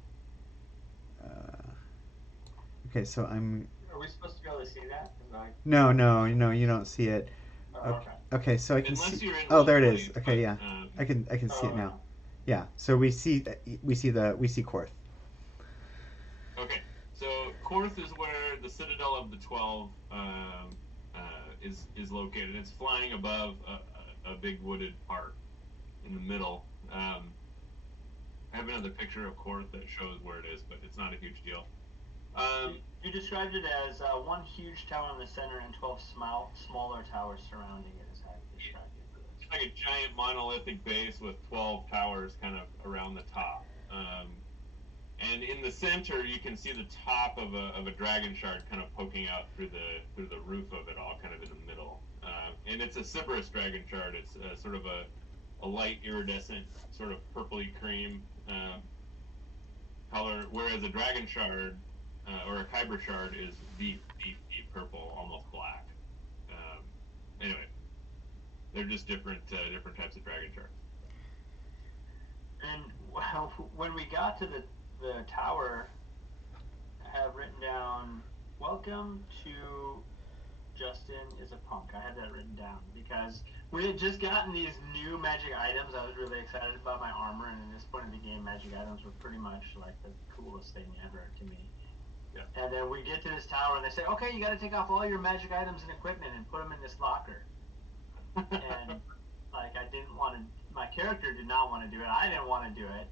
Okay, so I'm. Are we supposed to be able to see that? No, you don't see it. Oh, okay. Okay, so I can Unless see. you're in Oh, there it Roll20, is. Okay, yeah. but, I can see it Oh, now. Yeah. So we see Korth. okay. So Korth is where the Citadel of the 12 is located. It's flying above a big wooded park in the middle. I have another picture of Korth that shows where it is, but it's not a huge deal. You described it as one huge tower in the center and 12 smaller towers surrounding it, is how you described it. It's like a giant monolithic base with 12 towers kind of around the top. And in the center, you can see the top of a dragon shard kind of poking out through the roof of it all, kind of in the middle. And it's a Sybaris dragon shard. It's sort of a light iridescent, sort of purpley cream color, whereas a dragon shard or a kyber shard is deep purple, almost black. Anyway, they're just different types of dragon shards. And when we got to the tower, I have written down, "Welcome to Justin is a punk." I had that written down because we had just gotten these new magic items. I was really excited about my armor, and at this point in the game, magic items were pretty much like the coolest thing ever to me. Yeah. And then we get to this tower, and they say, "Okay, you got to take off all your magic items and equipment and put them in this locker." And like, I didn't want to. My character did not want to do it. I didn't want to do it.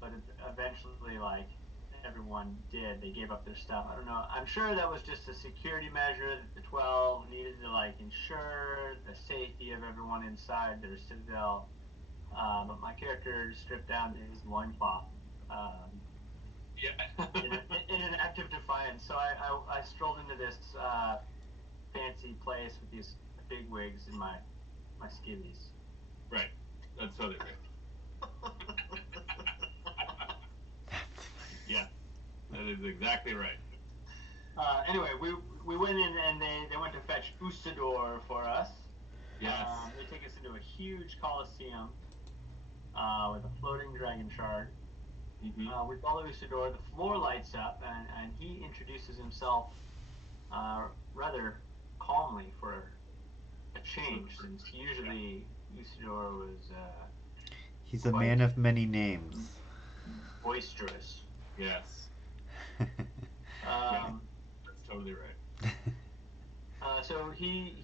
But eventually, like, everyone did. They gave up their stuff. I don't know. I'm sure that was just a security measure that the 12 needed to, like, ensure the safety of everyone inside their citadel. But my character stripped down to his loincloth Yeah. in an act of defiance. So I strolled into this fancy place with these big wigs and my skivvies. Right. That's totally right. Yeah, that is exactly right. Anyway, we went in and they went to fetch Usador for us. Yes. They take us into a huge coliseum with a floating dragon shard. Mm-hmm. We follow Usador. The floor lights up, and he introduces himself rather calmly for a change, since usually Usador was He's a man of many names. boisterous. Yes. Um, That's totally right. So he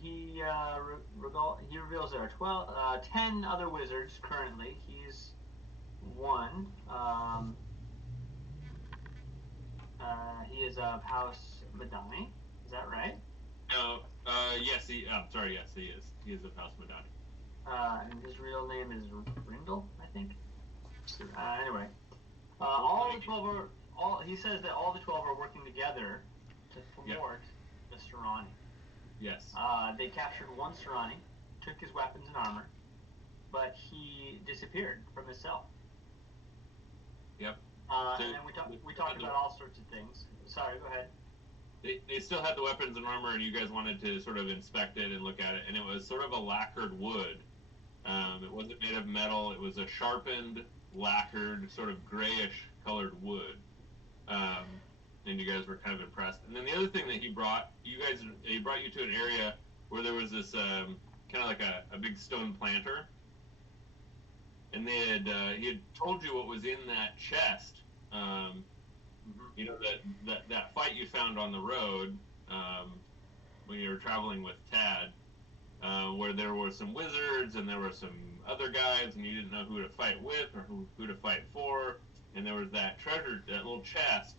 reveals there are 10 other wizards currently. He's one. He is of House Madani. Is that right? No. Yes. I'm sorry. Yes, he is. He is of House Madani. And his real name is Rindle, I think. Anyway, all the 12 are. He says that all the 12 are working together to thwart the Serrani. Yes. They captured one Serrani, took his weapons and armor, but he disappeared from his cell. Yep. And then we talked about all sorts of things. Sorry, go ahead. They still had the weapons and armor, and you guys wanted to sort of inspect it and look at it, and it was sort of a lacquered wood. It wasn't made of metal. It was a sharpened, lacquered, sort of grayish colored wood. And you guys were kind of impressed. And then the other thing that he brought you to an area where there was this kind of like a big stone planter. And he had told you what was in that chest. You know, that fight you found on the road when you were traveling with Tad, where there were some wizards and there were some other guys, and you didn't know who to fight with or who to fight for. And there was that treasure, that little chest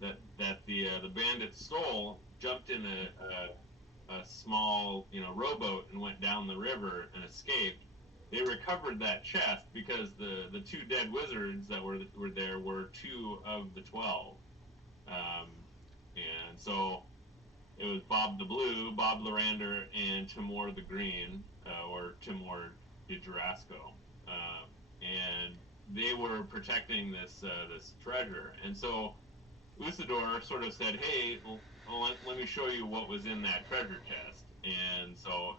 that the bandit stole, jumped in a small rowboat and went down the river and escaped. They recovered that chest because the two dead wizards that were there were two of the 12. And so it was Bob the Blue, Bob Lorander, and Timor the Green, or Timor de Jarasco. And they were protecting this treasure. And so Usador sort of said, hey, let me show you what was in that treasure chest. And so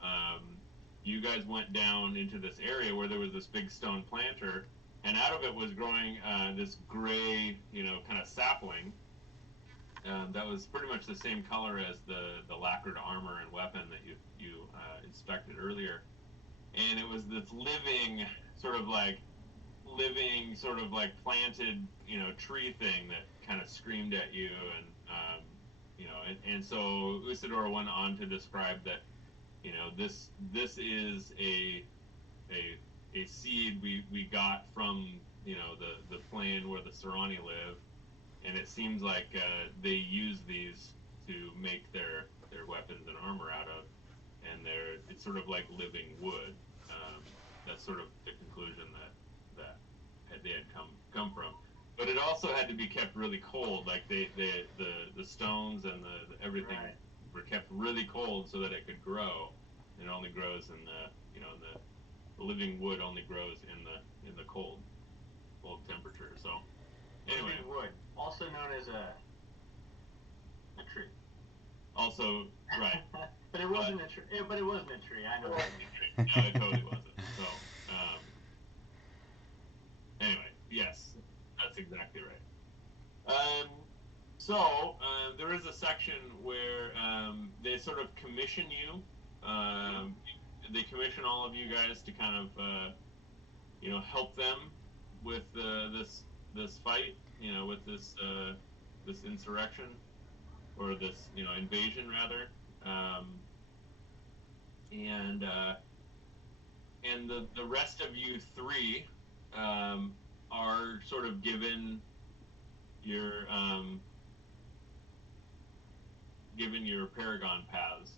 you guys went down into this area where there was this big stone planter, and out of it was growing this gray, kind of sapling. that was pretty much the same color as the lacquered armor and weapon that you inspected earlier, and it was this living sort of like planted tree thing that kind of screamed at you, and and so Usador went on to describe that this is a seed we got from the plane where the Serani live, and it seems like they use these to make their weapons and armor out of, and it's sort of like living wood. That's sort of the conclusion that they had come from. But it also had to be kept really cold, like the stones and the everything Right. were kept really cold so that it could grow. It only grows in the living wood only grows in the cold temperature. So anyway, Living wood, also known as a tree. also right. But it wasn't a tree. But it wasn't a tree. I know. No, it totally wasn't. So anyway, yes, that's exactly right. There is a section where they sort of commission you. They commission all of you guys to kind of, help them with this fight, with this insurrection, or this, invasion rather. And the rest of you three are sort of given your Paragon paths,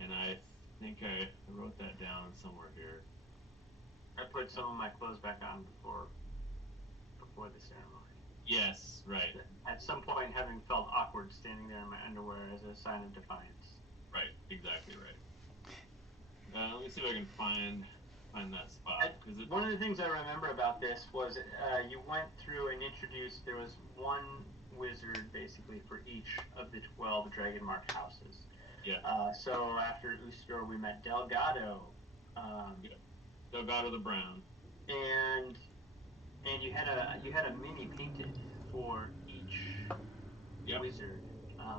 and I think I wrote that down somewhere here. I put some of my clothes back on before the ceremony. Yes, right, At some point, having felt awkward standing there in my underwear as a sign of defiance. right, exactly right. Let me see if I can find that spot. One of the things I remember about this was you went through and introduced. There was one wizard basically for each of the 12 Dragon Mark houses. Yeah. So after Usador, we met Delgado. Delgado the Brown. And you had a mini painted for each wizard.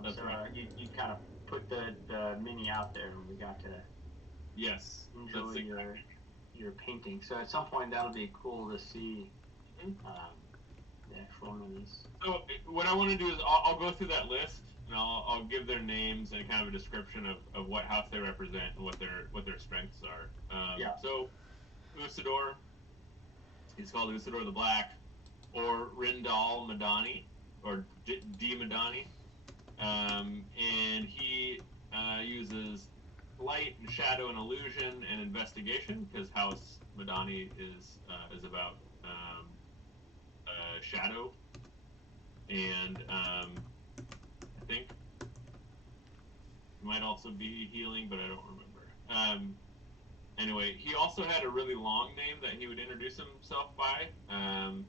That's so right. You kind of put the mini out there, and we got to enjoy your painting. So at some point that'll be cool to see the actual minis. So what I want to do is I'll go through that list, and I'll give their names and kind of a description of what house they represent and what their strengths are. So Usador, he's called Usador the Black, or Rindal Madani, or D Madani, and he uses light and shadow and illusion and investigation, because House Madani is about shadow, and I think it might also be healing, but I don't remember. Anyway, he also had a really long name that he would introduce himself by, and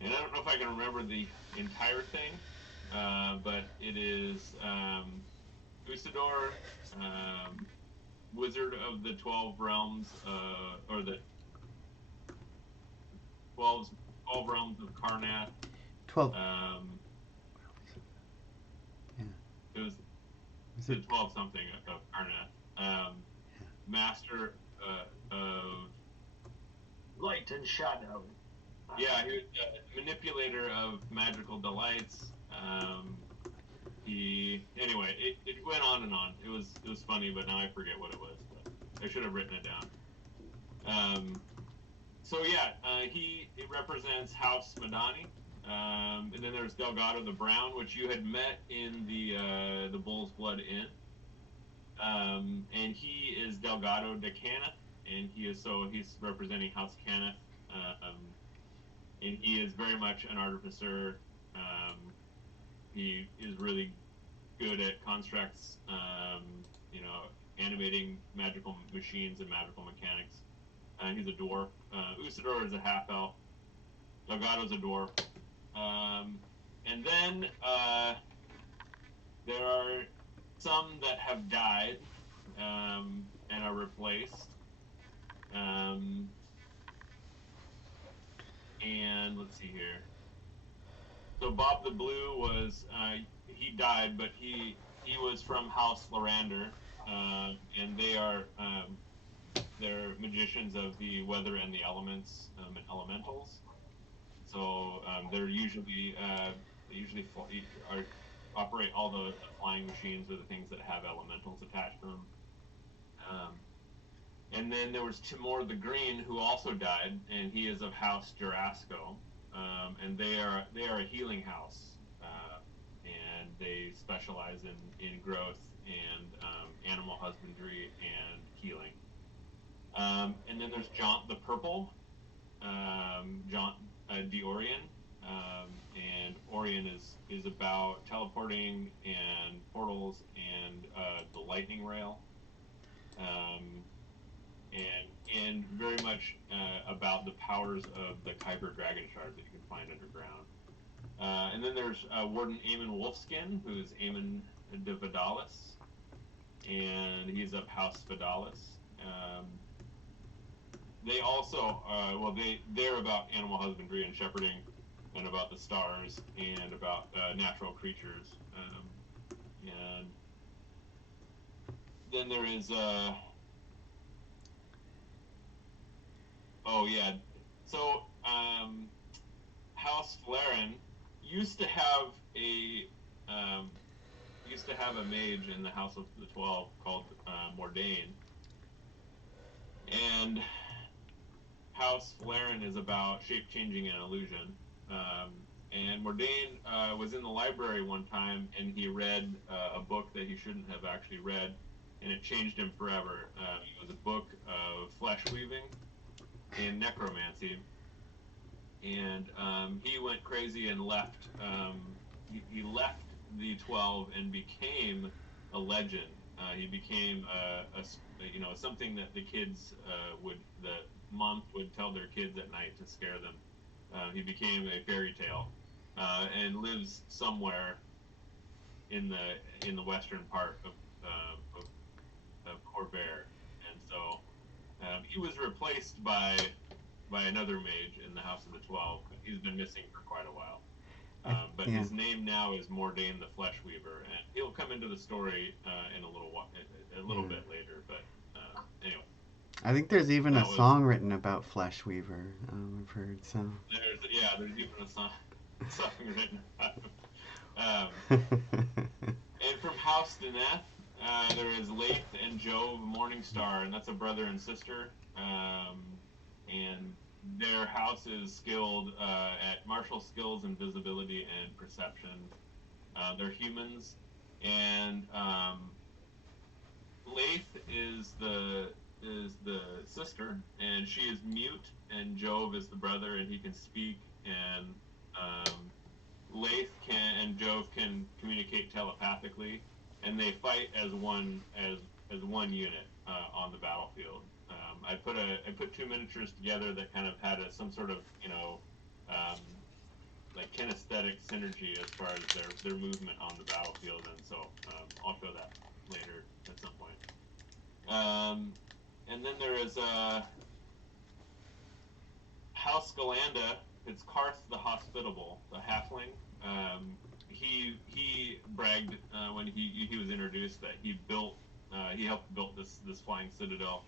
I don't know if I can remember the entire thing, but it is Usador, Wizard of the 12 Realms, or the 12 Realms of Karnath. 12. It was the 12 something of Karnath. Master of light and shadow. Yeah, he was a manipulator of magical delights. Anyway, it went on and on. It was funny, but now I forget what it was. But I should have written it down. He represents House Madani, and then there's Delgado the Brown, which you had met in the Bull's Blood Inn, and he is Delgado de Cannith, and he's representing House Cannith, and he is very much an artificer. He is really good at constructs, animating magical machines and magical mechanics. He's a dwarf. Usador is a half-elf. Delgado's a dwarf. And then there are some that have died and are replaced. And let's see here. So Bob the Blue was he died, but he was from House Lorander, and they're magicians of the weather and the elements and elementals. So they're usually operate all the flying machines or the things that have elementals attached to them. And then there was Timur the Green, who also died, and he is of House Jarasco, and they are a healing house, and they specialize in growth and animal husbandry and healing. And then there's John the Purple, John Orion, and Orion is about teleporting and portals and the lightning rail, and very much about the powers of the Kuiper dragon shards that you can find underground. And then there's Warden Aemon Wolfskin, who's Aemon de Vidalis, and he's of House Vidalis. They also, they're about animal husbandry and shepherding, and about the stars, and about natural creatures. And then there is, so House Flaren used to have a mage in the House of the 12 called Mordain, and House Flaren is about shape-changing and illusion. And Mordain was in the library one time, and he read a book that he shouldn't have actually read, and it changed him forever. It was a book of flesh weaving and necromancy, and he went crazy and left. He left the 12 and became a legend. He became something that the kids the moms would tell their kids at night to scare them. He became a fairy tale, and lives somewhere in the western part of Corvair, and so he was replaced by another mage in the House of the 12. He's been missing for quite a while. But his name now is Mordain the Flesh Weaver, and he'll come into the story in a little bit later. But anyway, I think there's even a song written about Flesh Weaver. I've heard so. There's even a song written about him. And from House Deneth, there is Leith and Jove Morningstar, and that's a brother and sister. And their house is skilled at martial skills, invisibility, and perception. They're humans, and Leith is the sister, and she is mute, and Jove is the brother, and he can speak, and Leith and Jove can communicate telepathically, and they fight as one unit on the battlefield. I put two miniatures together that kind of had some sort of like kinesthetic synergy as far as their movement on the battlefield, and so I'll show that later at some point. And then there is House Galanda. It's Karth the Hospitable, the halfling. He bragged when he was introduced that he helped build this flying citadel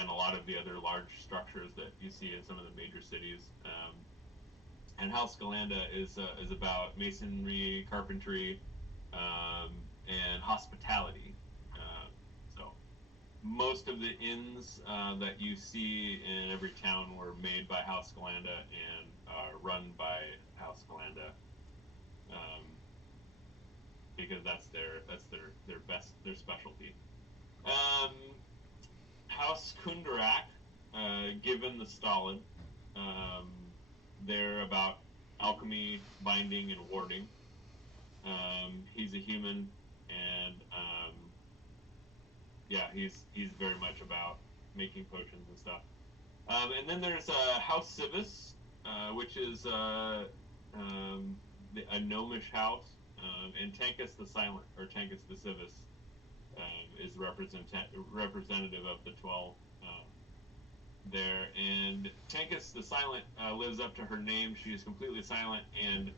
and a lot of the other large structures that you see in some of the major cities. And House Galanda is about masonry, carpentry, and hospitality. So most of the inns that you see in every town were made by House Galanda and run by House Galanda, because that's their specialty. House Kundarak, given the Stolid, they're about alchemy, binding, and warding. He's a human, and he's very much about making potions and stuff. And then there's House Civis, which is a gnomish house, and Tankus the Silent, or Tankus the Civis, is representative of the 12 there. And Tankus the Silent lives up to her name. She is completely silent, and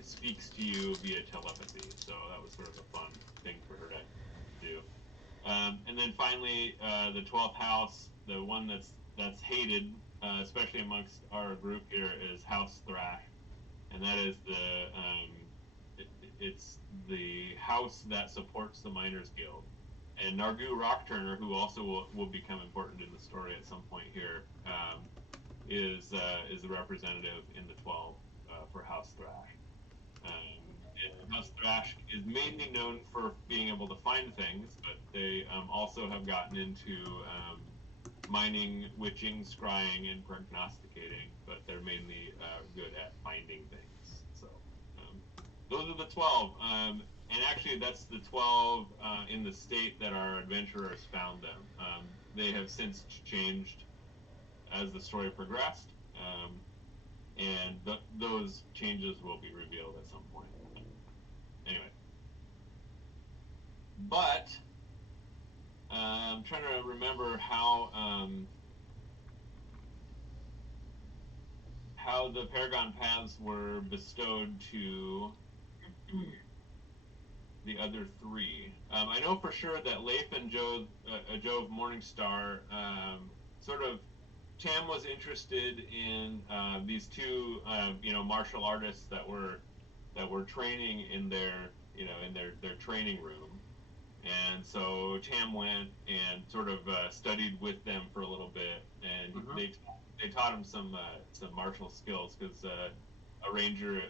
speaks to you via telepathy. So that was sort of a fun thing for her to do. And then finally, the 12th house, the one that's hated, especially amongst our group here, is House Thrash, and that is it's the house that supports the Miners Guild. And Nargu Rockturner, who also will become important in the story at some point here, is the representative in the 12 for House Thrash. And House Thrash is mainly known for being able to find things, but they also have gotten into mining, witching, scrying, and prognosticating, but they're mainly good at finding things. So those are the 12. And actually, that's the 12 in the state that our adventurers found them. They have since changed as the story progressed, and those changes will be revealed at some point. Anyway. But I'm trying to remember how the Paragon Paths were bestowed to the other three. I know for sure that Leif and Jove Morningstar sort of. Tam was interested in these two, martial artists that were training in their training room, and so Tam went and sort of studied with them for a little bit, and they taught him some martial skills, because a ranger,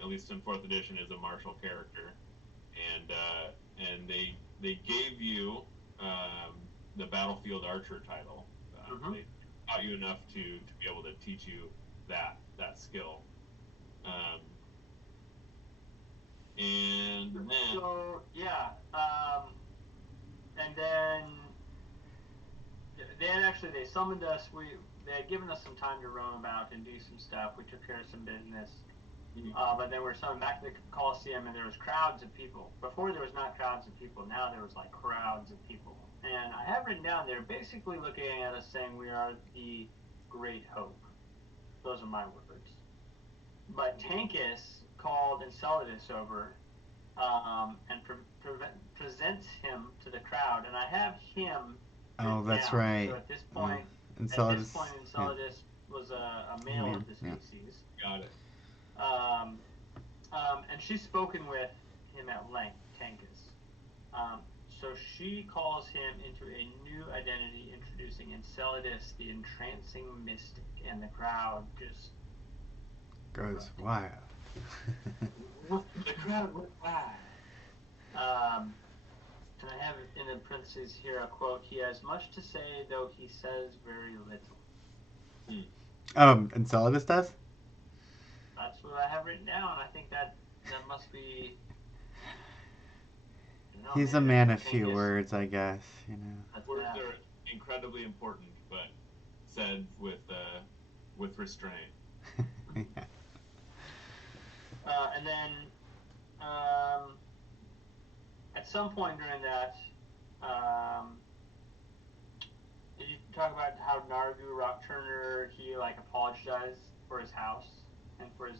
at least in 4th edition, is a martial character, and they gave you the Battlefield Archer title. They taught you enough to be able to teach you that skill. And then and then they summoned us. They had given us some time to roam about and do some stuff. We took care of some business. But then we're summoned back to the Colosseum, and there was crowds of people. Before there was not crowds of people. Now there was like crowds of people. And I have written down, they're basically looking at us saying we are the Great Hope. Those are my words. But Tankus called Enceladus over and presents him to the crowd, and I have him. Oh, that's down. right. So at this point, Enceladus was a male of the species. Got it. And she's spoken with him at length, Tankus. So she calls him into a new identity, introducing Enceladus, the entrancing mystic, and the crowd just goes wild. The crowd went wild. And I have in the parentheses here a quote: "He has much to say, though he says very little." Enceladus does? That's what I have written down. I think that must be. He's a man of few words, I guess. Words are incredibly important, but said with restraint. Yeah. And then at some point during that, did you talk about how Nargu Rockturner, he apologized for his house and for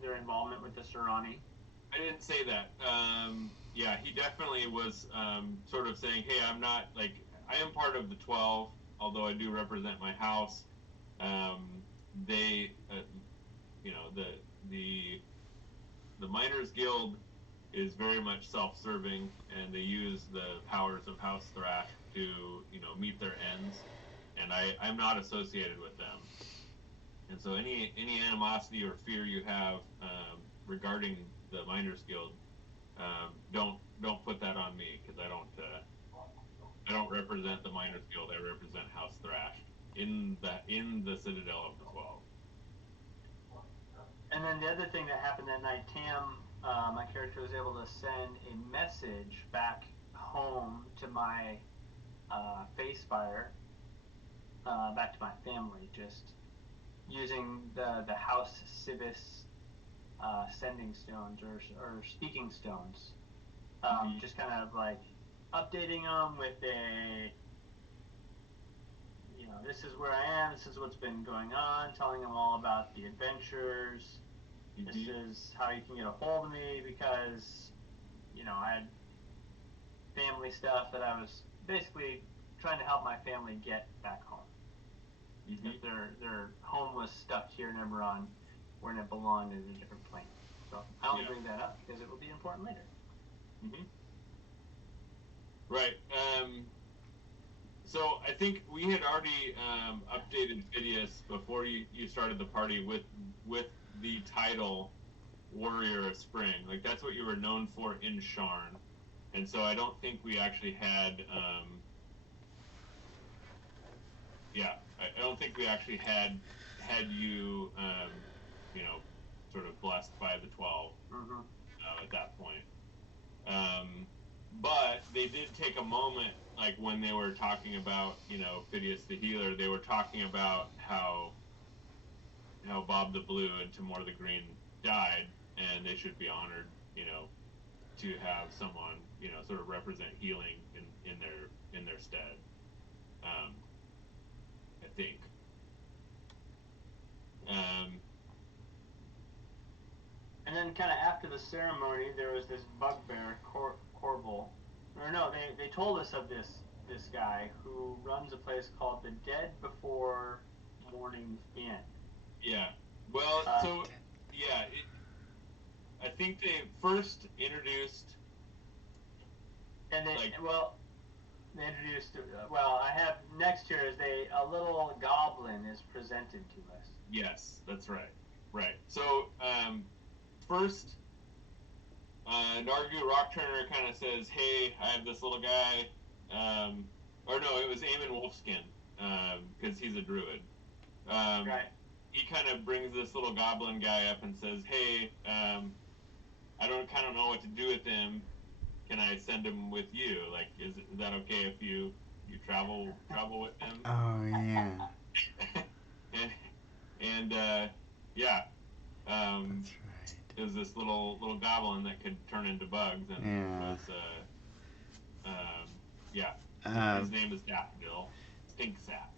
their involvement with the Serani? I didn't say that. Yeah, he definitely was sort of saying, hey, I'm not, I am part of the 12, although I do represent my house. They, the Miners Guild is very much self-serving, and they use the powers of House Thrash to, meet their ends, and I'm not associated with them. And so any animosity or fear you have regarding the Miners Guild, don't put that on me, because I don't represent the Miners Guild. I represent House Thrash in the Citadel of the 12. And then the other thing that happened that night, Tam, my character, was able to send a message back home to my Facefire, back to my family, just using the House Civis sending stones or speaking stones. Just kind of updating them with this is where I am, this is what's been going on, telling them all about the adventures, This is how you can get a hold of me because, I had family stuff that I was basically trying to help my family get back home. If their home was stuck here in Eberron when it belonged in a different plane. So I only bring that up because it will be important later. Right. So I think we had already updated Phidias before you started the party with the title Warrior of Spring. Like that's what you were known for in Sharn. And so I don't think we actually had I don't think we actually had you sort of blessed by the 12 at that point. But they did take a moment, like when they were talking about, Phidias the healer, they were talking about how Bob the Blue and Timor the Green died, and they should be honored, to have someone, sort of represent healing in their stead. I think. And then kind of after the ceremony, there was this bugbear, Corval. Or no, they told us of this guy who runs a place called the Dead Before Morning's Inn. Yeah. Well, I think they first introduced. And they introduced. I have next here is a little goblin is presented to us. Yes, that's right. Right. So first, Nargu Rockturner kind of says, "Hey, I have this little guy." Or no, it was Eamon Wolfskin, because he's a druid. Right. He kind of brings this little goblin guy up and says, "Hey, I don't know what to do with him. Can I send him with you? Like, is that okay if you travel with him?" Oh yeah. and yeah. That's right. It was this little goblin that could turn into bugs, and was his name is Daffodil Stinksap.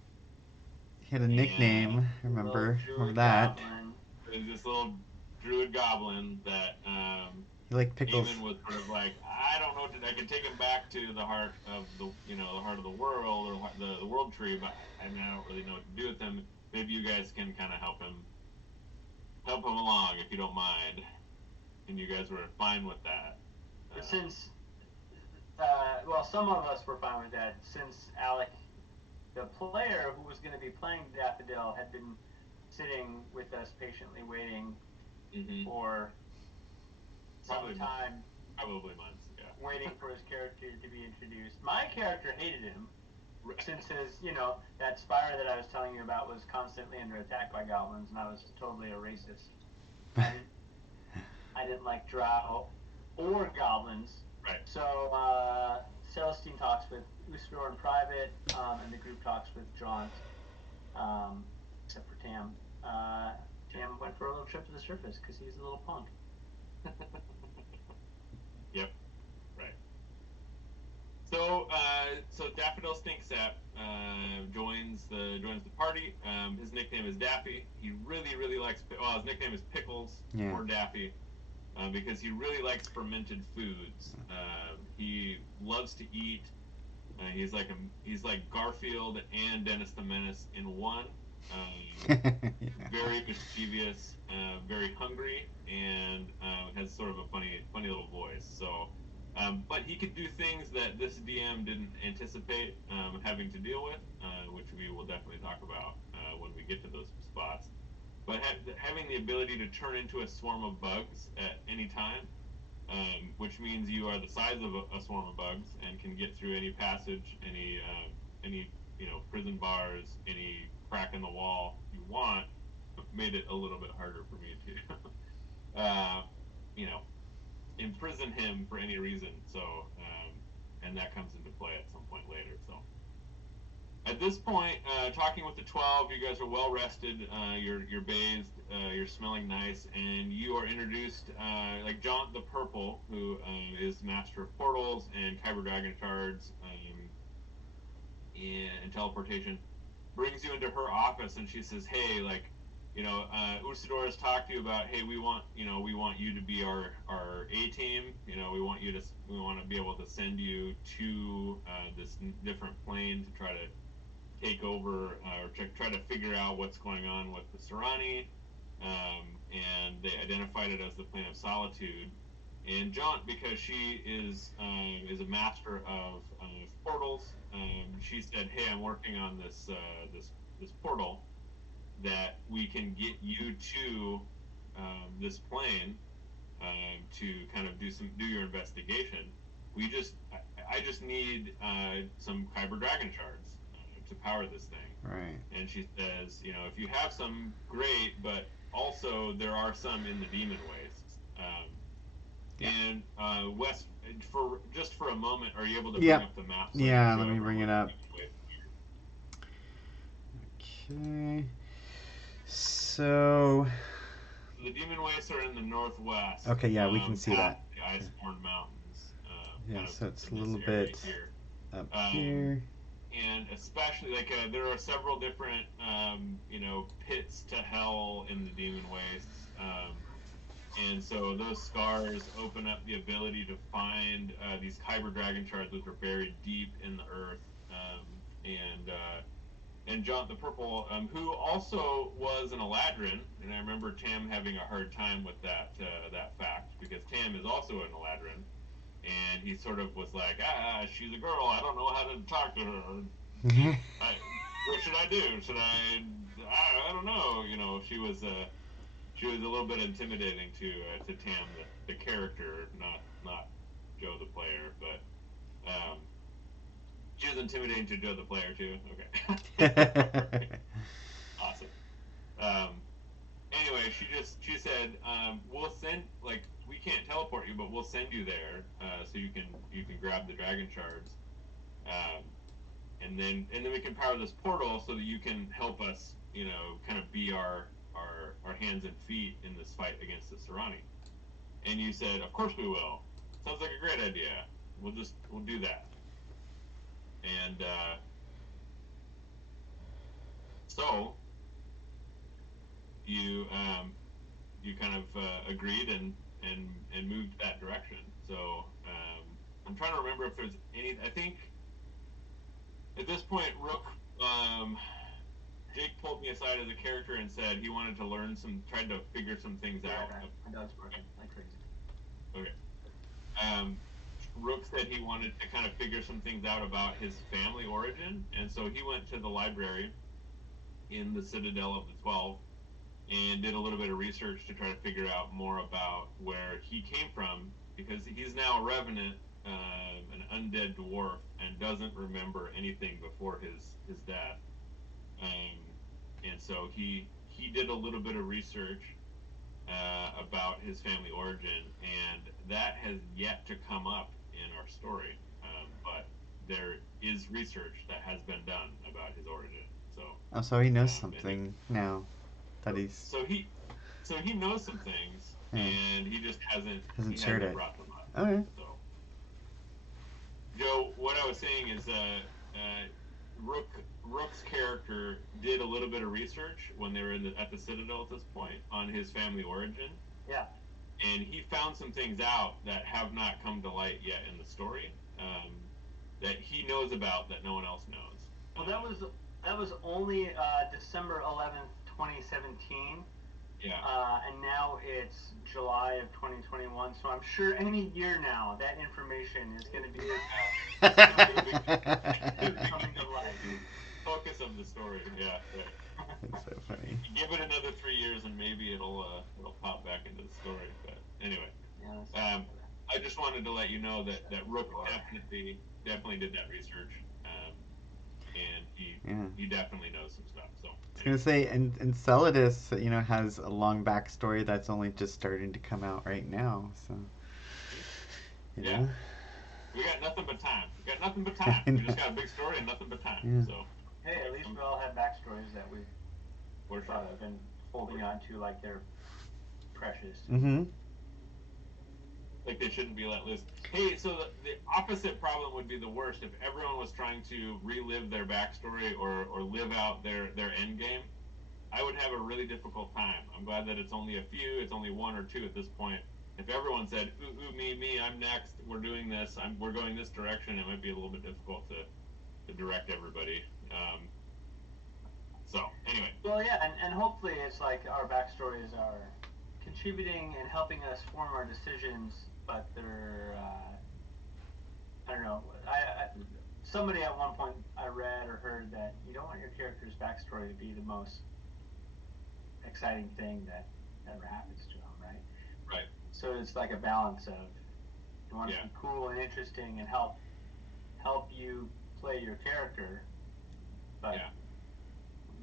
He had a nickname. Remember that? It was this little druid goblin that He liked pickles. Eamon was sort of like, I don't know, I could take him back to the heart of the heart of the world, or the world tree, but I don't really know what to do with him. Maybe you guys can kind of help him along if you don't mind. And you guys were fine with that. Since some of us were fine with that, since Alec, the player who was going to be playing Daffodil, had been sitting with us patiently waiting for some time. Probably months, yeah. Waiting for his character to be introduced. My character hated him, since his, that spire that I was telling you about was constantly under attack by goblins, and I was totally a racist. I didn't like drow or goblins. Right. So Celestine talks with Usador in private, and the group talks with Jaunt, except for Tam. Tam went for a little trip to the surface because he's a little punk. Yep. Right. So Daffodil Stinksap joins the party. His nickname is Daffy. He really likes. Well, his nickname is Pickles or Daffy, because he really likes fermented foods. He loves to eat. He's like Garfield and Dennis the Menace in one. Very mischievous, very hungry, and has sort of a funny little voice. So, but he could do things that this DM didn't anticipate having to deal with, which we will definitely talk about when we get to those spots. But having the ability to turn into a swarm of bugs at any time, which means you are the size of a swarm of bugs and can get through any passage, any prison bars, any crack in the wall you want, made it a little bit harder for me to imprison him for any reason. So and that comes into play at some point later. So at this point, talking with the 12, you guys are well rested, you're bathed, you're smelling nice, and you are introduced, like Jaunt the Purple, who is Master of Portals and Kyber Dragon Shards and teleportation, brings you into her office, and she says, "Hey, like, Usador has talked to you about, hey, we want you to be our A team. We want to be able to send you to this different plane to try to take over or to try to figure out what's going on with the Serani. And they identified it as the Plane of Solitude. And Jaunt, because she is a master of portals, she said, "Hey, I'm working on this portal that we can get you to this plane to kind of do your investigation. I just need some Kyber Dragon shards to power this thing." Right. And she says, if you have some, great, but also there are some in the Demon Wastes. And Wes, for a moment, are you able to bring up the map? So yeah, let me bring it up. Okay. So the Demon Wastes are in the northwest. Okay, yeah, we can see that. The Iceborne Mountains. Yeah, so it's a little bit up here. And especially, there are several different, pits to hell in the Demon Wastes. And so those scars open up the ability to find these Kyber Dragon shards, which are buried deep in the earth. And Jaunt the Purple, who also was an Eladrin, and I remember Tam having a hard time with that fact, because Tam is also an Eladrin, and he sort of was like, she's a girl, I don't know how to talk to her. What should I do? Should I don't know. She was a little bit intimidating to Tam, the character, not Joe the player, but she was intimidating to Joe the player too. Okay. Awesome. Anyway, she said, we'll send, we can't teleport you, but we'll send you there so you can grab the dragon shards, and then we can power this portal so that you can help us, kind of be our hands and feet in this fight against the Serani. And you said, of course we will. Sounds like a great idea. We'll do that. And so you kind of agreed and moved that direction. So I'm trying to remember if there's any. I think at this point, Rook, Jake pulled me aside as a character and said he wanted to tried to figure some things out. My dog's barking like crazy. Okay. Rook said he wanted to kind of figure some things out about his family origin, and so he went to the library in the Citadel of the 12 and did a little bit of research to try to figure out more about where he came from, because he's now a revenant, an undead dwarf, and doesn't remember anything before his death. And so he did a little bit of research about his family origin, and that has yet to come up in our story. But there is research that has been done about his origin. So he knows something now that he's. So he knows some things, and he just hasn't shared it. Brought them up. Okay. So, Joe, what I was saying is, Rook's character did a little bit of research when they were at the Citadel at this point on his family origin. Yeah. And he found some things out that have not come to light yet in the story, that he knows about that no one else knows. Well, that was only December 11th, 2017. Yeah. And now it's July of 2021, so I'm sure any year now that information is going to be coming to life. Focus of the story, yeah. Right. It's so funny. Give it another 3 years and maybe it'll pop back into the story. But anyway, I just wanted to let you know that Rook definitely did that research, and he definitely knows some stuff. So I was gonna say, and Celadus, has a long backstory that's only just starting to come out right now. So you know. We got nothing but time. We just got a big story and nothing but time. Yeah. So. Hey, at least we all have backstories that we've been holding on to like they're precious. Mm-hmm. Like they shouldn't be let loose. Hey, so the opposite problem would be the worst if everyone was trying to relive their backstory or live out their end game. I would have a really difficult time. I'm glad that it's only a few. It's only one or two at this point. If everyone said, "Ooh, me, I'm next. We're doing this. We're going this direction," it might be a little bit difficult to direct everybody. So anyway. Well, yeah, and hopefully it's like our backstories are contributing and helping us form our decisions, but they're I don't know. Somebody at one point I read or heard that you don't want your character's backstory to be the most exciting thing that ever happens to them, right? Right. So it's like a balance of you want to Yeah. be cool and interesting and help you play your character, but Yeah.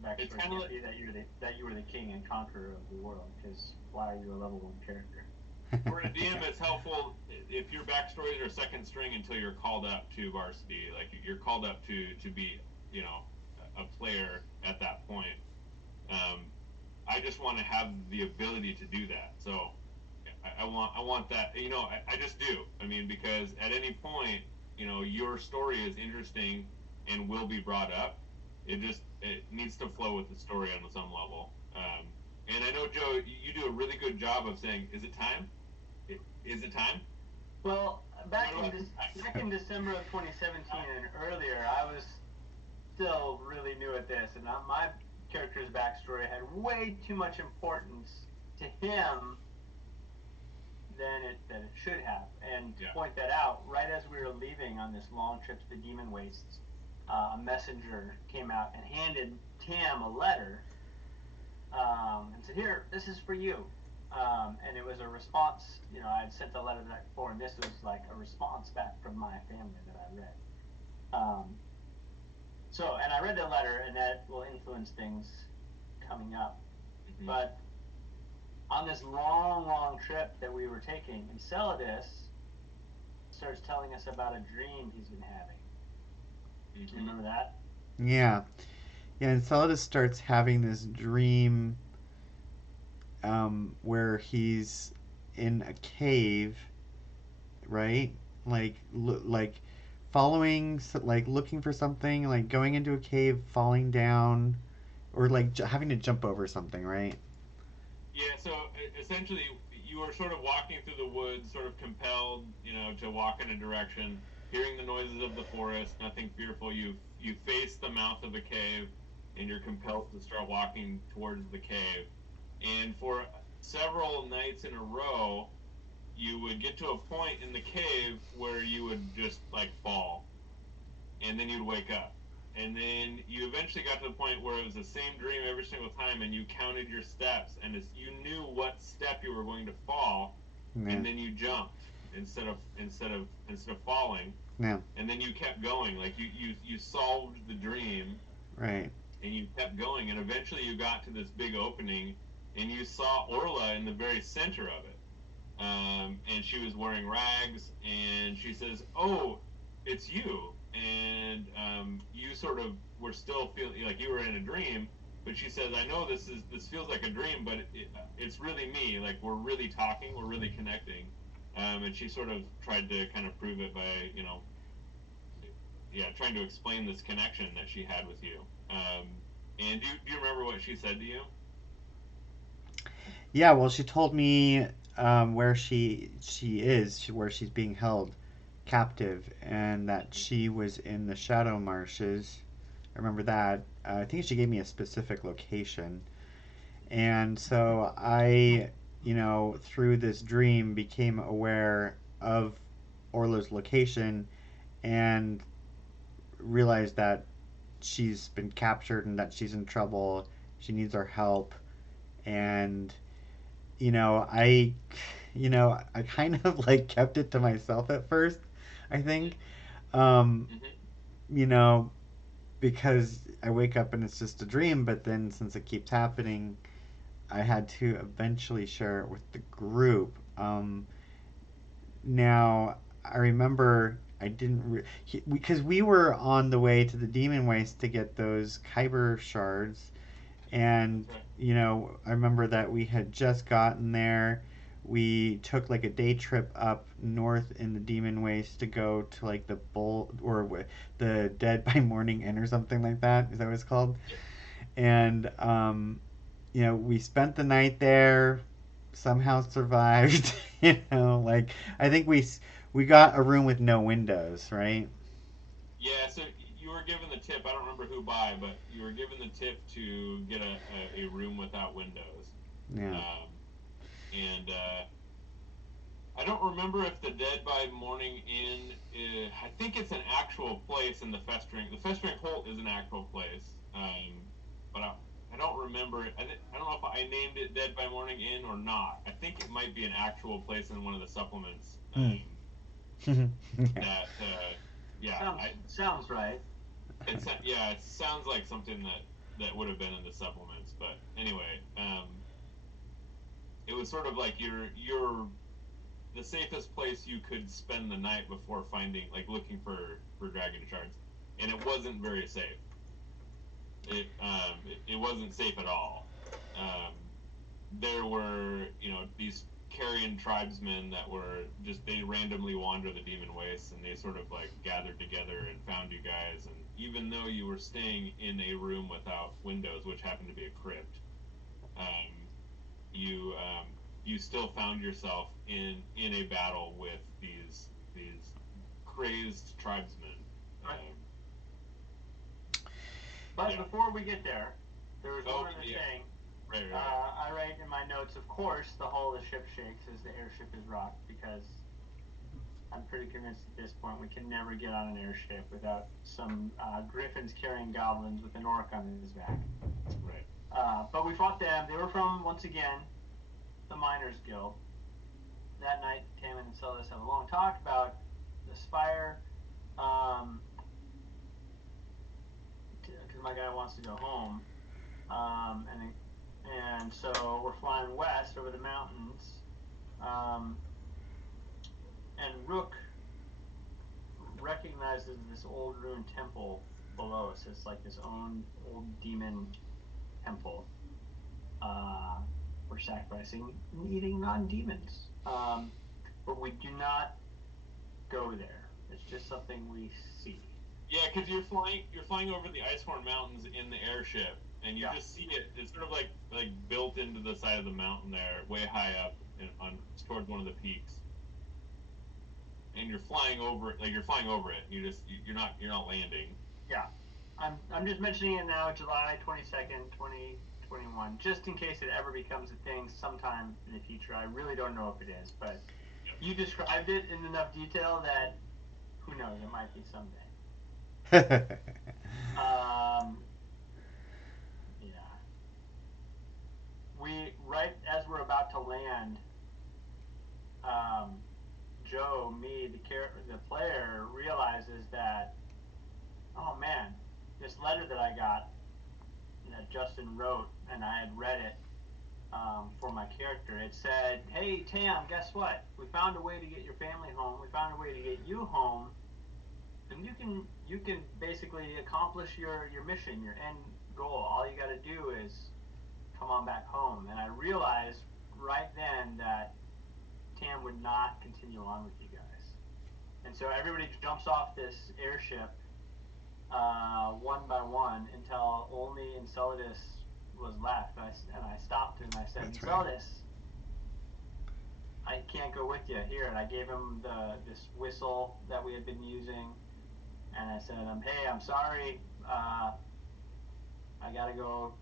backstory It's kinda can't like- be that you were the king and conqueror of the world, because why are you a level 1 character? For a DM, it's helpful if your backstories are second string until you're called up to varsity. Like you're called up to be, you know, a player at that point. I just want to have the ability to do that. So I want that. You know, I just do. I mean, because at any point, you know, your story is interesting and will be brought up. It needs to flow with the story on some level. And I know, Joe, you do a really good job of saying, "Is it time? Is it time?" Well, back What in about- back in December of 2017 and earlier, I was still really new at this, and my character's backstory had way too much importance to him than it should have. And to Yeah. point that out, right as we were leaving on this long trip to the Demon Wastes, a messenger came out and handed Tam a letter and said, "Here, this is for you." And it was a response. You know, I had sent a letter the night before, and this was like a response back from my family that I read. And I read the letter, and that will influence things coming up. Mhm. But on this long trip that we were taking, Enceladus starts telling us about a dream he's been having. Do you remember that? Yeah. Yeah, and Enceladus starts having this dream where he's in a cave, right? Like following, like looking for something, like going into a cave, falling down, or like having to jump over something, right? Yeah, so essentially, you were sort of walking through the woods, sort of compelled, you know, to walk in a direction, hearing the noises of the forest, nothing fearful. You face the mouth of a cave, and you're compelled to start walking towards the cave. And for several nights in a row, you would get to a point in the cave where you would just like fall, and then you'd wake up. And then you eventually got to the point where it was the same dream every single time, and you counted your steps, and you knew what step you were going to fall, Yeah. and then you jumped instead of falling, Yeah. and then you kept going. Like you solved the dream, Right. and you kept going, and eventually you got to this big opening, and you saw Orla in the very center of it. And she was wearing rags, and she says, "Oh, it's you." And you sort of were still feeling like you were in a dream, but she says, "I know this feels like a dream, but it's really me. Like we're really talking, we're really connecting." And she sort of tried to kind of prove it by, you know, trying to explain this connection that she had with you. And do you remember what she said to you? Yeah, well, she told me where she is, where she's being held captive, and that she was in the Shadow Marshes. I remember that. I think she gave me a specific location. And so I, you know, through this dream became aware of Orla's location and realized that she's been captured and that she's in trouble. She needs our help. And I kind of like kept it to myself at first, I think. Um, Mm-hmm. you know, because I wake up and it's just a dream, but then since it keeps happening, I had to eventually share it with the group. Now, I remember I didn't because we were on the way to the Demon Waste to get those Kyber shards, and Right. I remember that we had just gotten there. We took like a day trip up north in the Demon Waste to go to like the Bull or the Dead by Morning Inn or something like that. Is that what it's called? And we spent the night there, somehow survived. Like I think we got a room with no windows, right? Yeah, so you were given the tip. I don't remember who by, but you were given the tip to get a room without windows. Yeah. And I don't remember if the Dead by Morning Inn I think it's an actual place in the Festering. The Festering Holt is an actual place. But I don't remember it. I don't know if I named it Dead by Morning Inn or not. I think it might be an actual place in one of the supplements. That yeah, sounds right. it sounds like something that would have been in the supplements. But anyway, it was sort of like your the safest place you could spend the night before looking for dragon shards, and it wasn't very safe. It wasn't safe at all. There were these carrion tribesmen that were they randomly wander the demon wastes, and they sort of gathered together and found you guys. And even though you were staying in a room without windows, which happened to be a crypt, you still found yourself in a battle with these crazed tribesmen. But yeah. before we get there, there was one other yeah. thing. Right. I write in my notes, of course, the hull of the ship shakes as the airship is rocked, because I'm pretty convinced at this point we can never get on an airship without some griffins carrying goblins with an orc on his back. Right. But we fought them. They were from, once again, the Miners Guild. That night, Tam and Celis have a long talk about the Spire, because my guy wants to go home, and so we're flying west over the mountains, and Rook recognizes this old ruined temple below us. It's like this old demon temple. We're sacrificing and eating non-demons. But we do not go there. It's just something we see. Yeah, because you're flying over the Icehorn Mountains in the airship, and you just see it. It's sort of like built into the side of the mountain there, way high up towards one of the peaks. And you're flying over it. You're flying over it. You're not landing. Yeah, I'm just mentioning it now, July 22nd, 2021, just in case it ever becomes a thing sometime in the future. I really don't know if it is, but you described it in enough detail that who knows, it might be someday. Yeah. Right as we're about to land, Joe, me, the player, realizes that, oh man, this letter that I got that Justin wrote, and I had read it for my character. It said, "Hey Tam, guess what? We found a way to get your family home. We found a way to get you home, and you can basically accomplish your mission, your end goal. All you got to do is come on back home." And I realized right then that Tam would not continue on with you guys, and so everybody jumps off this airship one by one until only Enceladus was left. And I stopped and I said, Enceladus, I can't go with you here. And I gave him this whistle that we had been using, and I said, hey, I'm sorry. I got to go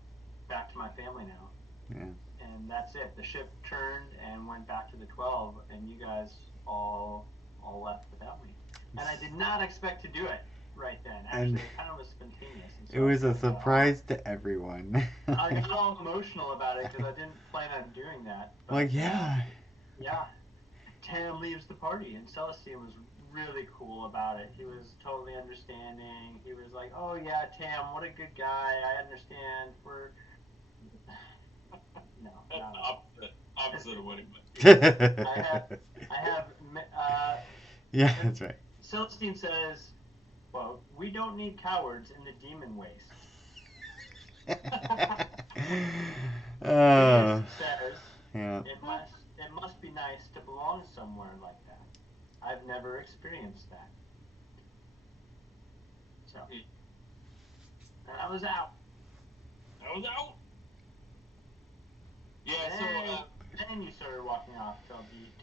back to my family now. Yeah. And that's it. The ship turned and went back to the 12, and you guys all left without me. And I did not expect to do it right then. Actually, it kind of was spontaneous. So it was a surprise to everyone. I got all emotional about it because I didn't plan on doing that. But, yeah. Tam leaves the party, and Celestine was really cool about it. He was totally understanding. He was like, "Oh yeah, Tam, what a good guy. I understand. We're no, that's the opposite of what he meant. I have. Yeah, that's right. Celestine says, "Well, we don't need cowards in the demon waste." Says, yeah. It must be nice to belong somewhere like that. I've never experienced that. So, and I was out. Yeah. So. Then you started walking off to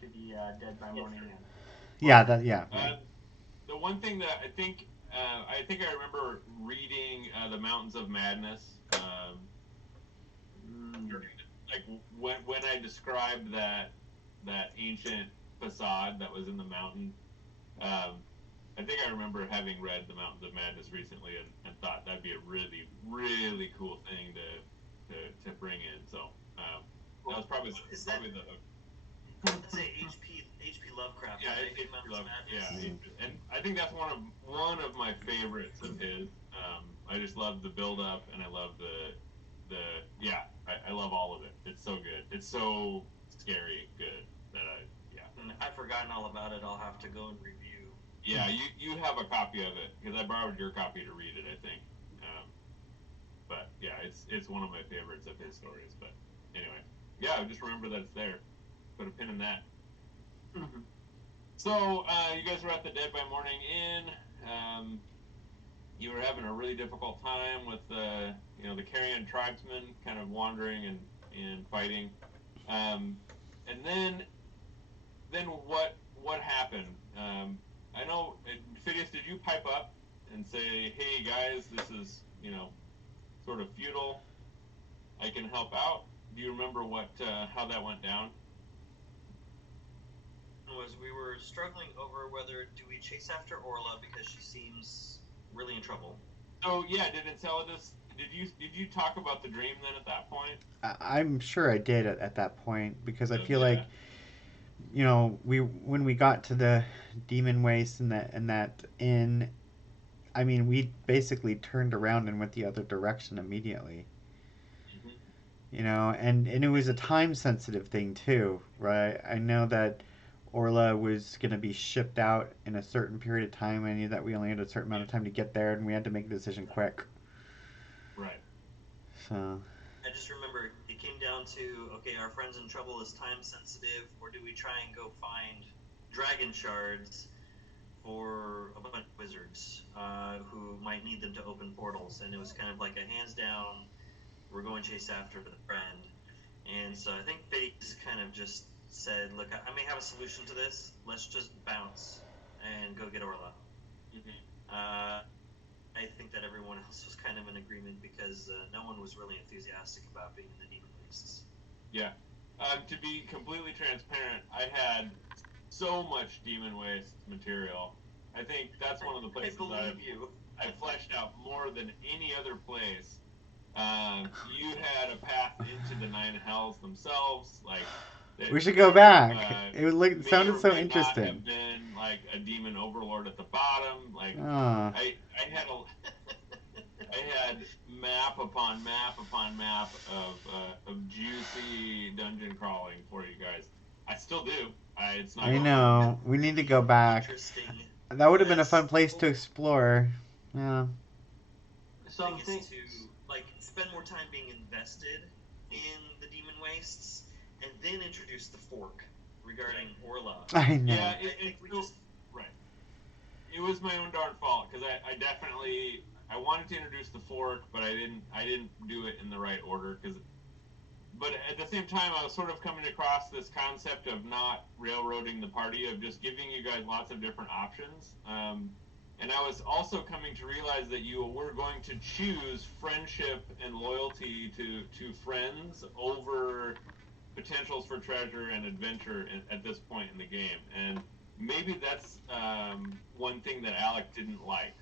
the Dead by Morning Inn. Yeah, yeah. The one thing that I think I remember reading The Mountains of Madness. Like when I described that ancient facade that was in the mountain. I think I remember having read The Mountains of Madness recently and thought that'd be a really, really cool thing to bring in. So that was probably That's a H.P. Lovecraft. Yeah, right? H.P. Mountains of Lovecraft. Madness. Yeah, and I think that's one of my favorites of his. I just love the build up, and I love I love all of it. It's so good. It's so scary good that I've forgotten all about it. I'll have to go and review. Yeah, you have a copy of it because I borrowed your copy to read it, I think. But yeah, it's one of my favorites of his stories. But anyway, yeah, just remember that it's there. Put a pin in that. Mm-hmm. So you guys were at the Dead by Morning Inn. You were having a really difficult time with the Carrion tribesmen kind of wandering and fighting. And then what happened? I know, Phidias, did you pipe up and say, "Hey guys, this is sort of futile. I can help out"? Do you remember how that went down? We were struggling over whether do we chase after Orla because she seems really in trouble. So yeah, did Enceladus? Did you talk about the dream then at that point? I'm sure I did at that point because I feel like when we got to the Demon Waste and that inn, I mean, we basically turned around and went the other direction immediately. Mm-hmm. And it was a time sensitive thing too, right? I know that Orla was going to be shipped out in a certain period of time. I knew that we only had a certain amount of time to get there, and we had to make a decision quick. Right. So. I just remember it came down to, okay, our friend's in trouble is time sensitive, or do we try and go find dragon shards for a bunch of wizards who might need them to open portals? And it was kind of like a hands down, we're going to chase after the friend. And so I think Phidias kind of just said, look, I may have a solution to this. Let's just bounce and go get Orla. Mm-hmm. I think that everyone else was kind of in agreement because no one was really enthusiastic about being in the Demon Wastes. Yeah. To be completely transparent, I had so much Demon Waste material. I think that's one of the places I fleshed out more than any other place. You had a path into the Nine Hells themselves, like. We should go back. It sounded so interesting. Not have been like a demon overlord at the bottom. Like I had map upon map upon map of juicy dungeon crawling for you guys. I still do. It's not. I know. We need to go back. That would have been a fun place to explore. Yeah. Something to spend more time being invested in the Demon Wastes. And then introduce the fork regarding Orla. I know. Yeah, right. It was my own darn fault because I wanted to introduce the fork, but I didn't do it in the right order. But at the same time, I was sort of coming across this concept of not railroading the party, of just giving you guys lots of different options. And I was also coming to realize that you were going to choose friendship and loyalty to friends over potentials for treasure and adventure at this point in the game, and maybe that's one thing that Alec didn't like,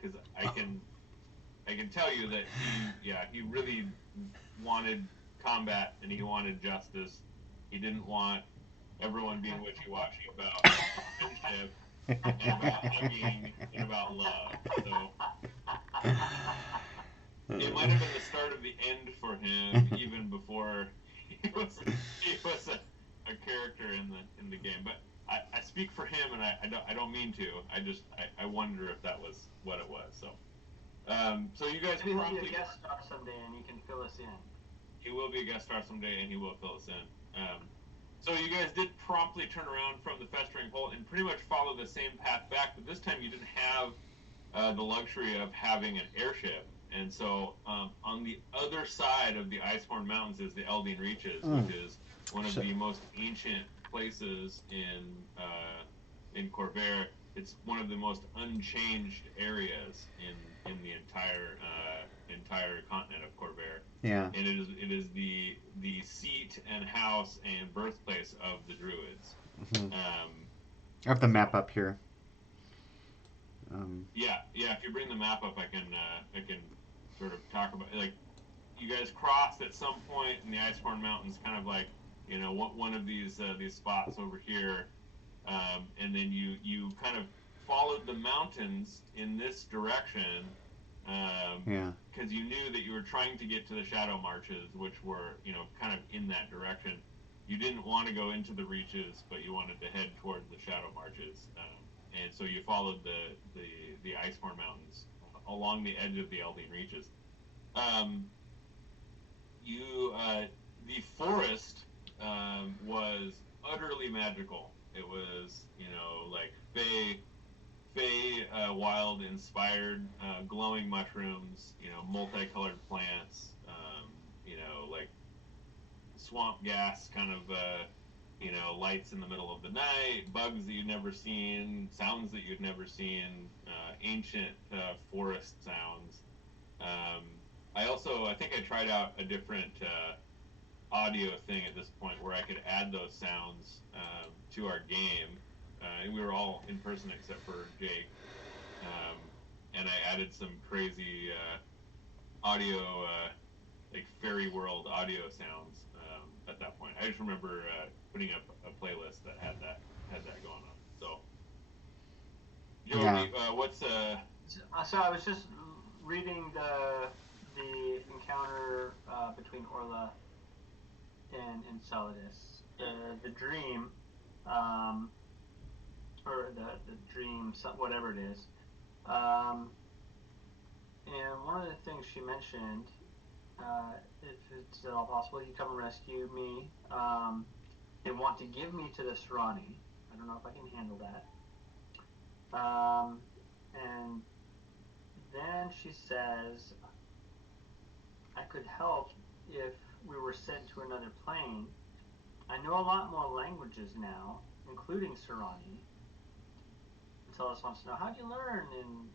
because I can tell you that he really wanted combat and he wanted justice. He didn't want everyone being wishy-washy about friendship and about hugging and about love. So it might have been the start of the end for him, even before he was a character in the game. But I speak for him, and I don't mean to. I wonder if that was what it was. So so you guys Maybe promptly he'll be a guest star someday, and he can fill us in. He will be a guest star someday, and he will fill us in. So you guys did promptly turn around from the Festering Hole and pretty much follow the same path back, but this time you didn't have the luxury of having an airship, And so on the other side of the Iceborne Mountains is the Elding Reaches, which is one of the most ancient places in Corvair. It's one of the most unchanged areas in the entire continent of Corvair. Yeah. And it is the seat and house and birthplace of the Druids. Mm-hmm. I have the map up here. Yeah. If you bring the map up, I can sort of talk about, like, you guys crossed at some point in the Iceborne Mountains, kind of like, you know, one of these spots over here, and then you kind of followed the mountains in this direction, because you knew that you were trying to get to the Shadow Marches, which were, you know, kind of in that direction. You didn't want to go into the Reaches, but you wanted to head towards the Shadow Marches, and so you followed the Iceborne Mountains along the edge of the Elding Reaches. The forest was utterly magical. It was, you know, like Fey wild inspired, glowing mushrooms, you know, multicolored plants, you know, like swamp gas kind of, you know, lights in the middle of the night, bugs that you'd never seen, sounds that you'd never seen, ancient forest sounds. I think I tried out a different audio thing at this point where I could add those sounds to our game. And we were all in person except for Jake. And I added some crazy audio, like fairy world audio sounds at that point. I just remember putting up a playlist that had that going on. So, Joey, what's So I was just reading the encounter between Orla and Enceladus, the dream, or the dream, whatever it is. And one of the things she mentioned, if it's at all possible, you come and rescue me. They want to give me to the Serani. I don't know if I can handle that. And then she says I could help if we were sent to another plane. I know a lot more languages now, including Serani. Enceladus wants to know, how'd you learn? And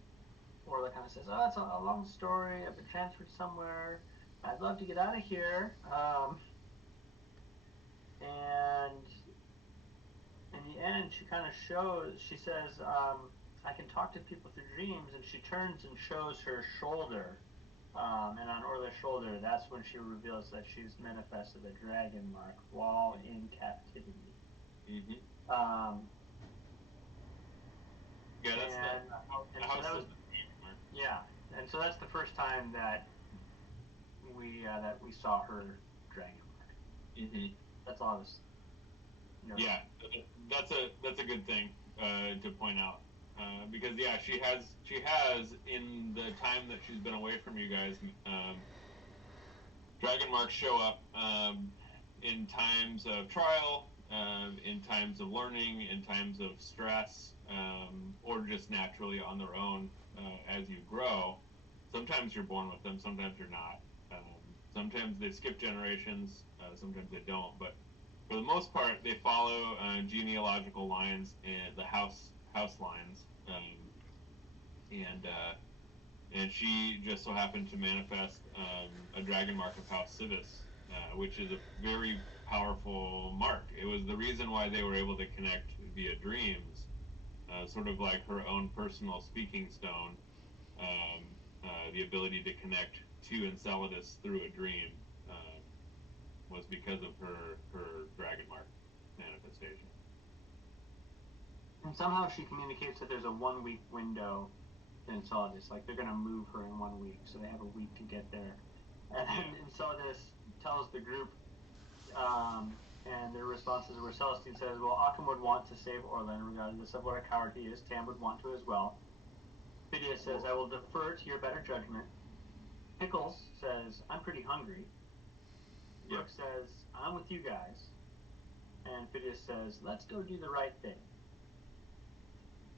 Orla kind of says, oh, it's a long story. I've been transferred somewhere. I'd love to get out of here. And in the end, she kind of shows, she says, I can talk to people through dreams, and she turns and shows her shoulder. And on Orla's shoulder, that's when she reveals that she's manifested a dragon mark while in captivity. Mm-hmm. Yeah, and so that's the first time that we saw her dragon mark. Mm-hmm. That's all I was. Yeah, that's a good thing to point out, because she has in the time that she's been away from you guys, dragon marks show up in times of trial, in times of learning, in times of stress, or just naturally on their own as you grow. Sometimes you're born with them, sometimes you're not. Sometimes they skip generations, sometimes they don't, but for the most part, they follow genealogical lines and the house lines, and she just so happened to manifest a dragon mark of House Civis, which is a very powerful mark. It was the reason why they were able to connect via dreams, sort of like her own personal speaking stone, the ability to connect to Enceladus through a dream. Was because of her dragon mark manifestation. And somehow she communicates that there's a 1 week window to Enceladus, like they're going to move her in 1 week, so they have a week to get there. And then Enceladus tells the group, and their responses were, Celestine says, well, Occam would want to save Orlan, regardless of what a coward he is. Tam would want to as well. Phidias says, I will defer to your better judgment. Pickles says, I'm pretty hungry. Brooke says, I'm with you guys. And Phidias says, let's go do the right thing.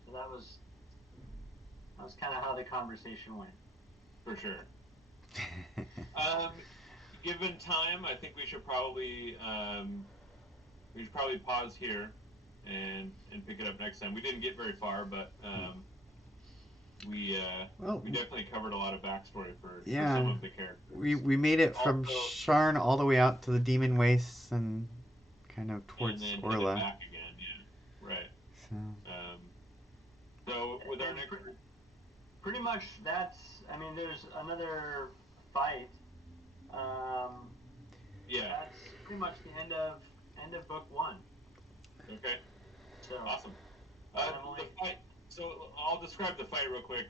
So that was kind of how the conversation went. For sure. Given time, I think we should probably pause here and pick it up next time. We didn't get very far, but Well, we definitely covered a lot of backstory for yeah. some of the characters. We made it from Also- Sharn all the way out to the Demon Wastes and kind of towards and then Orla. headed back again. Yeah, right. So So with our And next, pretty much that's. I mean, there's another fight. yeah, That's pretty much the end of book 1. okay, So awesome. Emily? The fight. So I'll describe the fight real quick.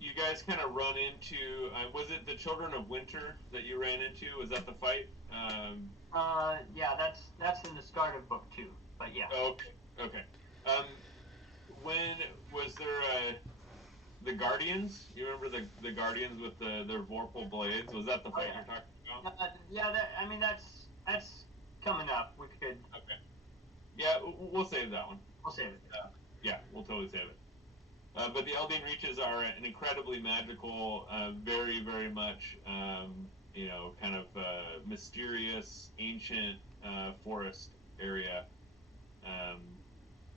You guys kind of run into. Was it the Children of Winter that you ran into? Was that the fight? Yeah, that's in the start of book 2. But yeah. Okay. When was there the Guardians? You remember the Guardians with their Vorpal blades? Was that the fight yeah. you're talking about? Yeah, I mean that's coming up. We could. Okay. Yeah, we'll save that one. We'll save it. Yeah, we'll totally save it. But the Eldeen Reaches are an incredibly magical, very, very much, kind of mysterious, ancient forest area.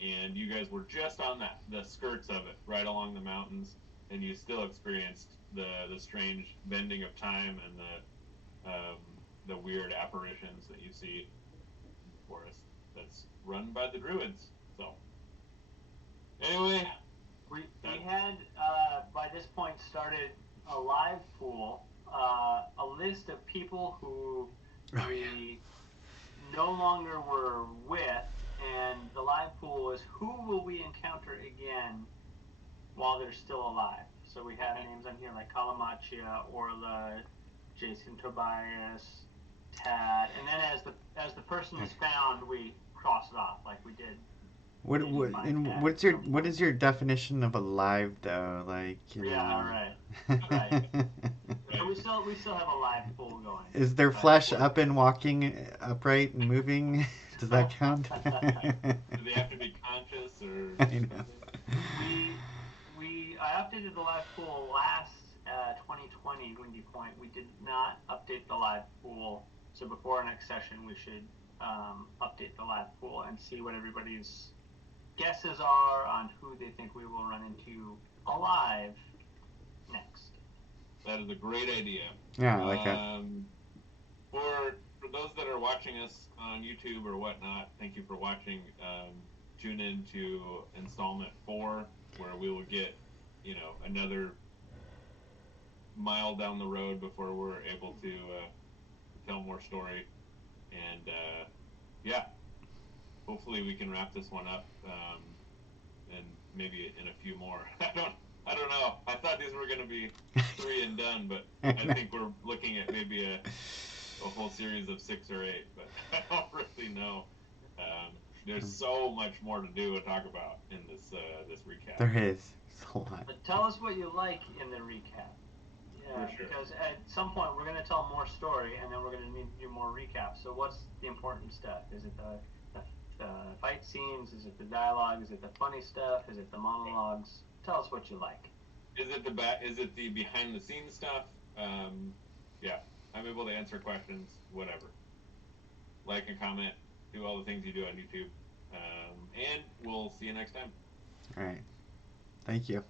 And you guys were just on the skirts of it, right along the mountains, and you still experienced the strange bending of time and the weird apparitions that you see in the forest that's run by the druids. So, anyway, We had by this point started a live pool, a list of people who we no longer were with, and the live pool is who will we encounter again while they're still alive. So we have names on here like Kalamachia, Orla, Jason Tobias, Tad, and then as the person is found, we cross it off like we did. What is your definition of alive though? Like, you Yeah, know. right. So we still have a live pool going. Is their flesh up and walking upright and moving? Does that count? do they have to be conscious or? I know. I updated the live pool last 2020 Windy Point. We did not update the live pool, so before our next session we should update the live pool and see what everybody's guesses are on who they think we will run into alive next. That is a great idea. Yeah, I like that. For those that are watching us on YouTube or whatnot, thank you for watching. Tune in to installment 4, where we will get, another mile down the road before we're able to tell more story. And hopefully we can wrap this one up, and maybe in a few more. I don't know. I thought these were going to be 3 and done, but I think we're looking at maybe a whole series of 6 or 8. But I don't really know. There's so much more to do and talk about in this recap. There is. It's a lot. But tell us what you like in the recap. Yeah, For sure. because at some point we're going to tell more story, and then we're going to need to do more recaps. So what's the important stuff? Is it the fight scenes? Is it the dialogue? Is it the funny stuff? Is it the monologues? Tell us what you like. Is it the behind the scenes stuff? Yeah, I'm able to answer questions. Whatever. Like and comment. Do all the things you do on YouTube. And we'll see you next time. All right. Thank you.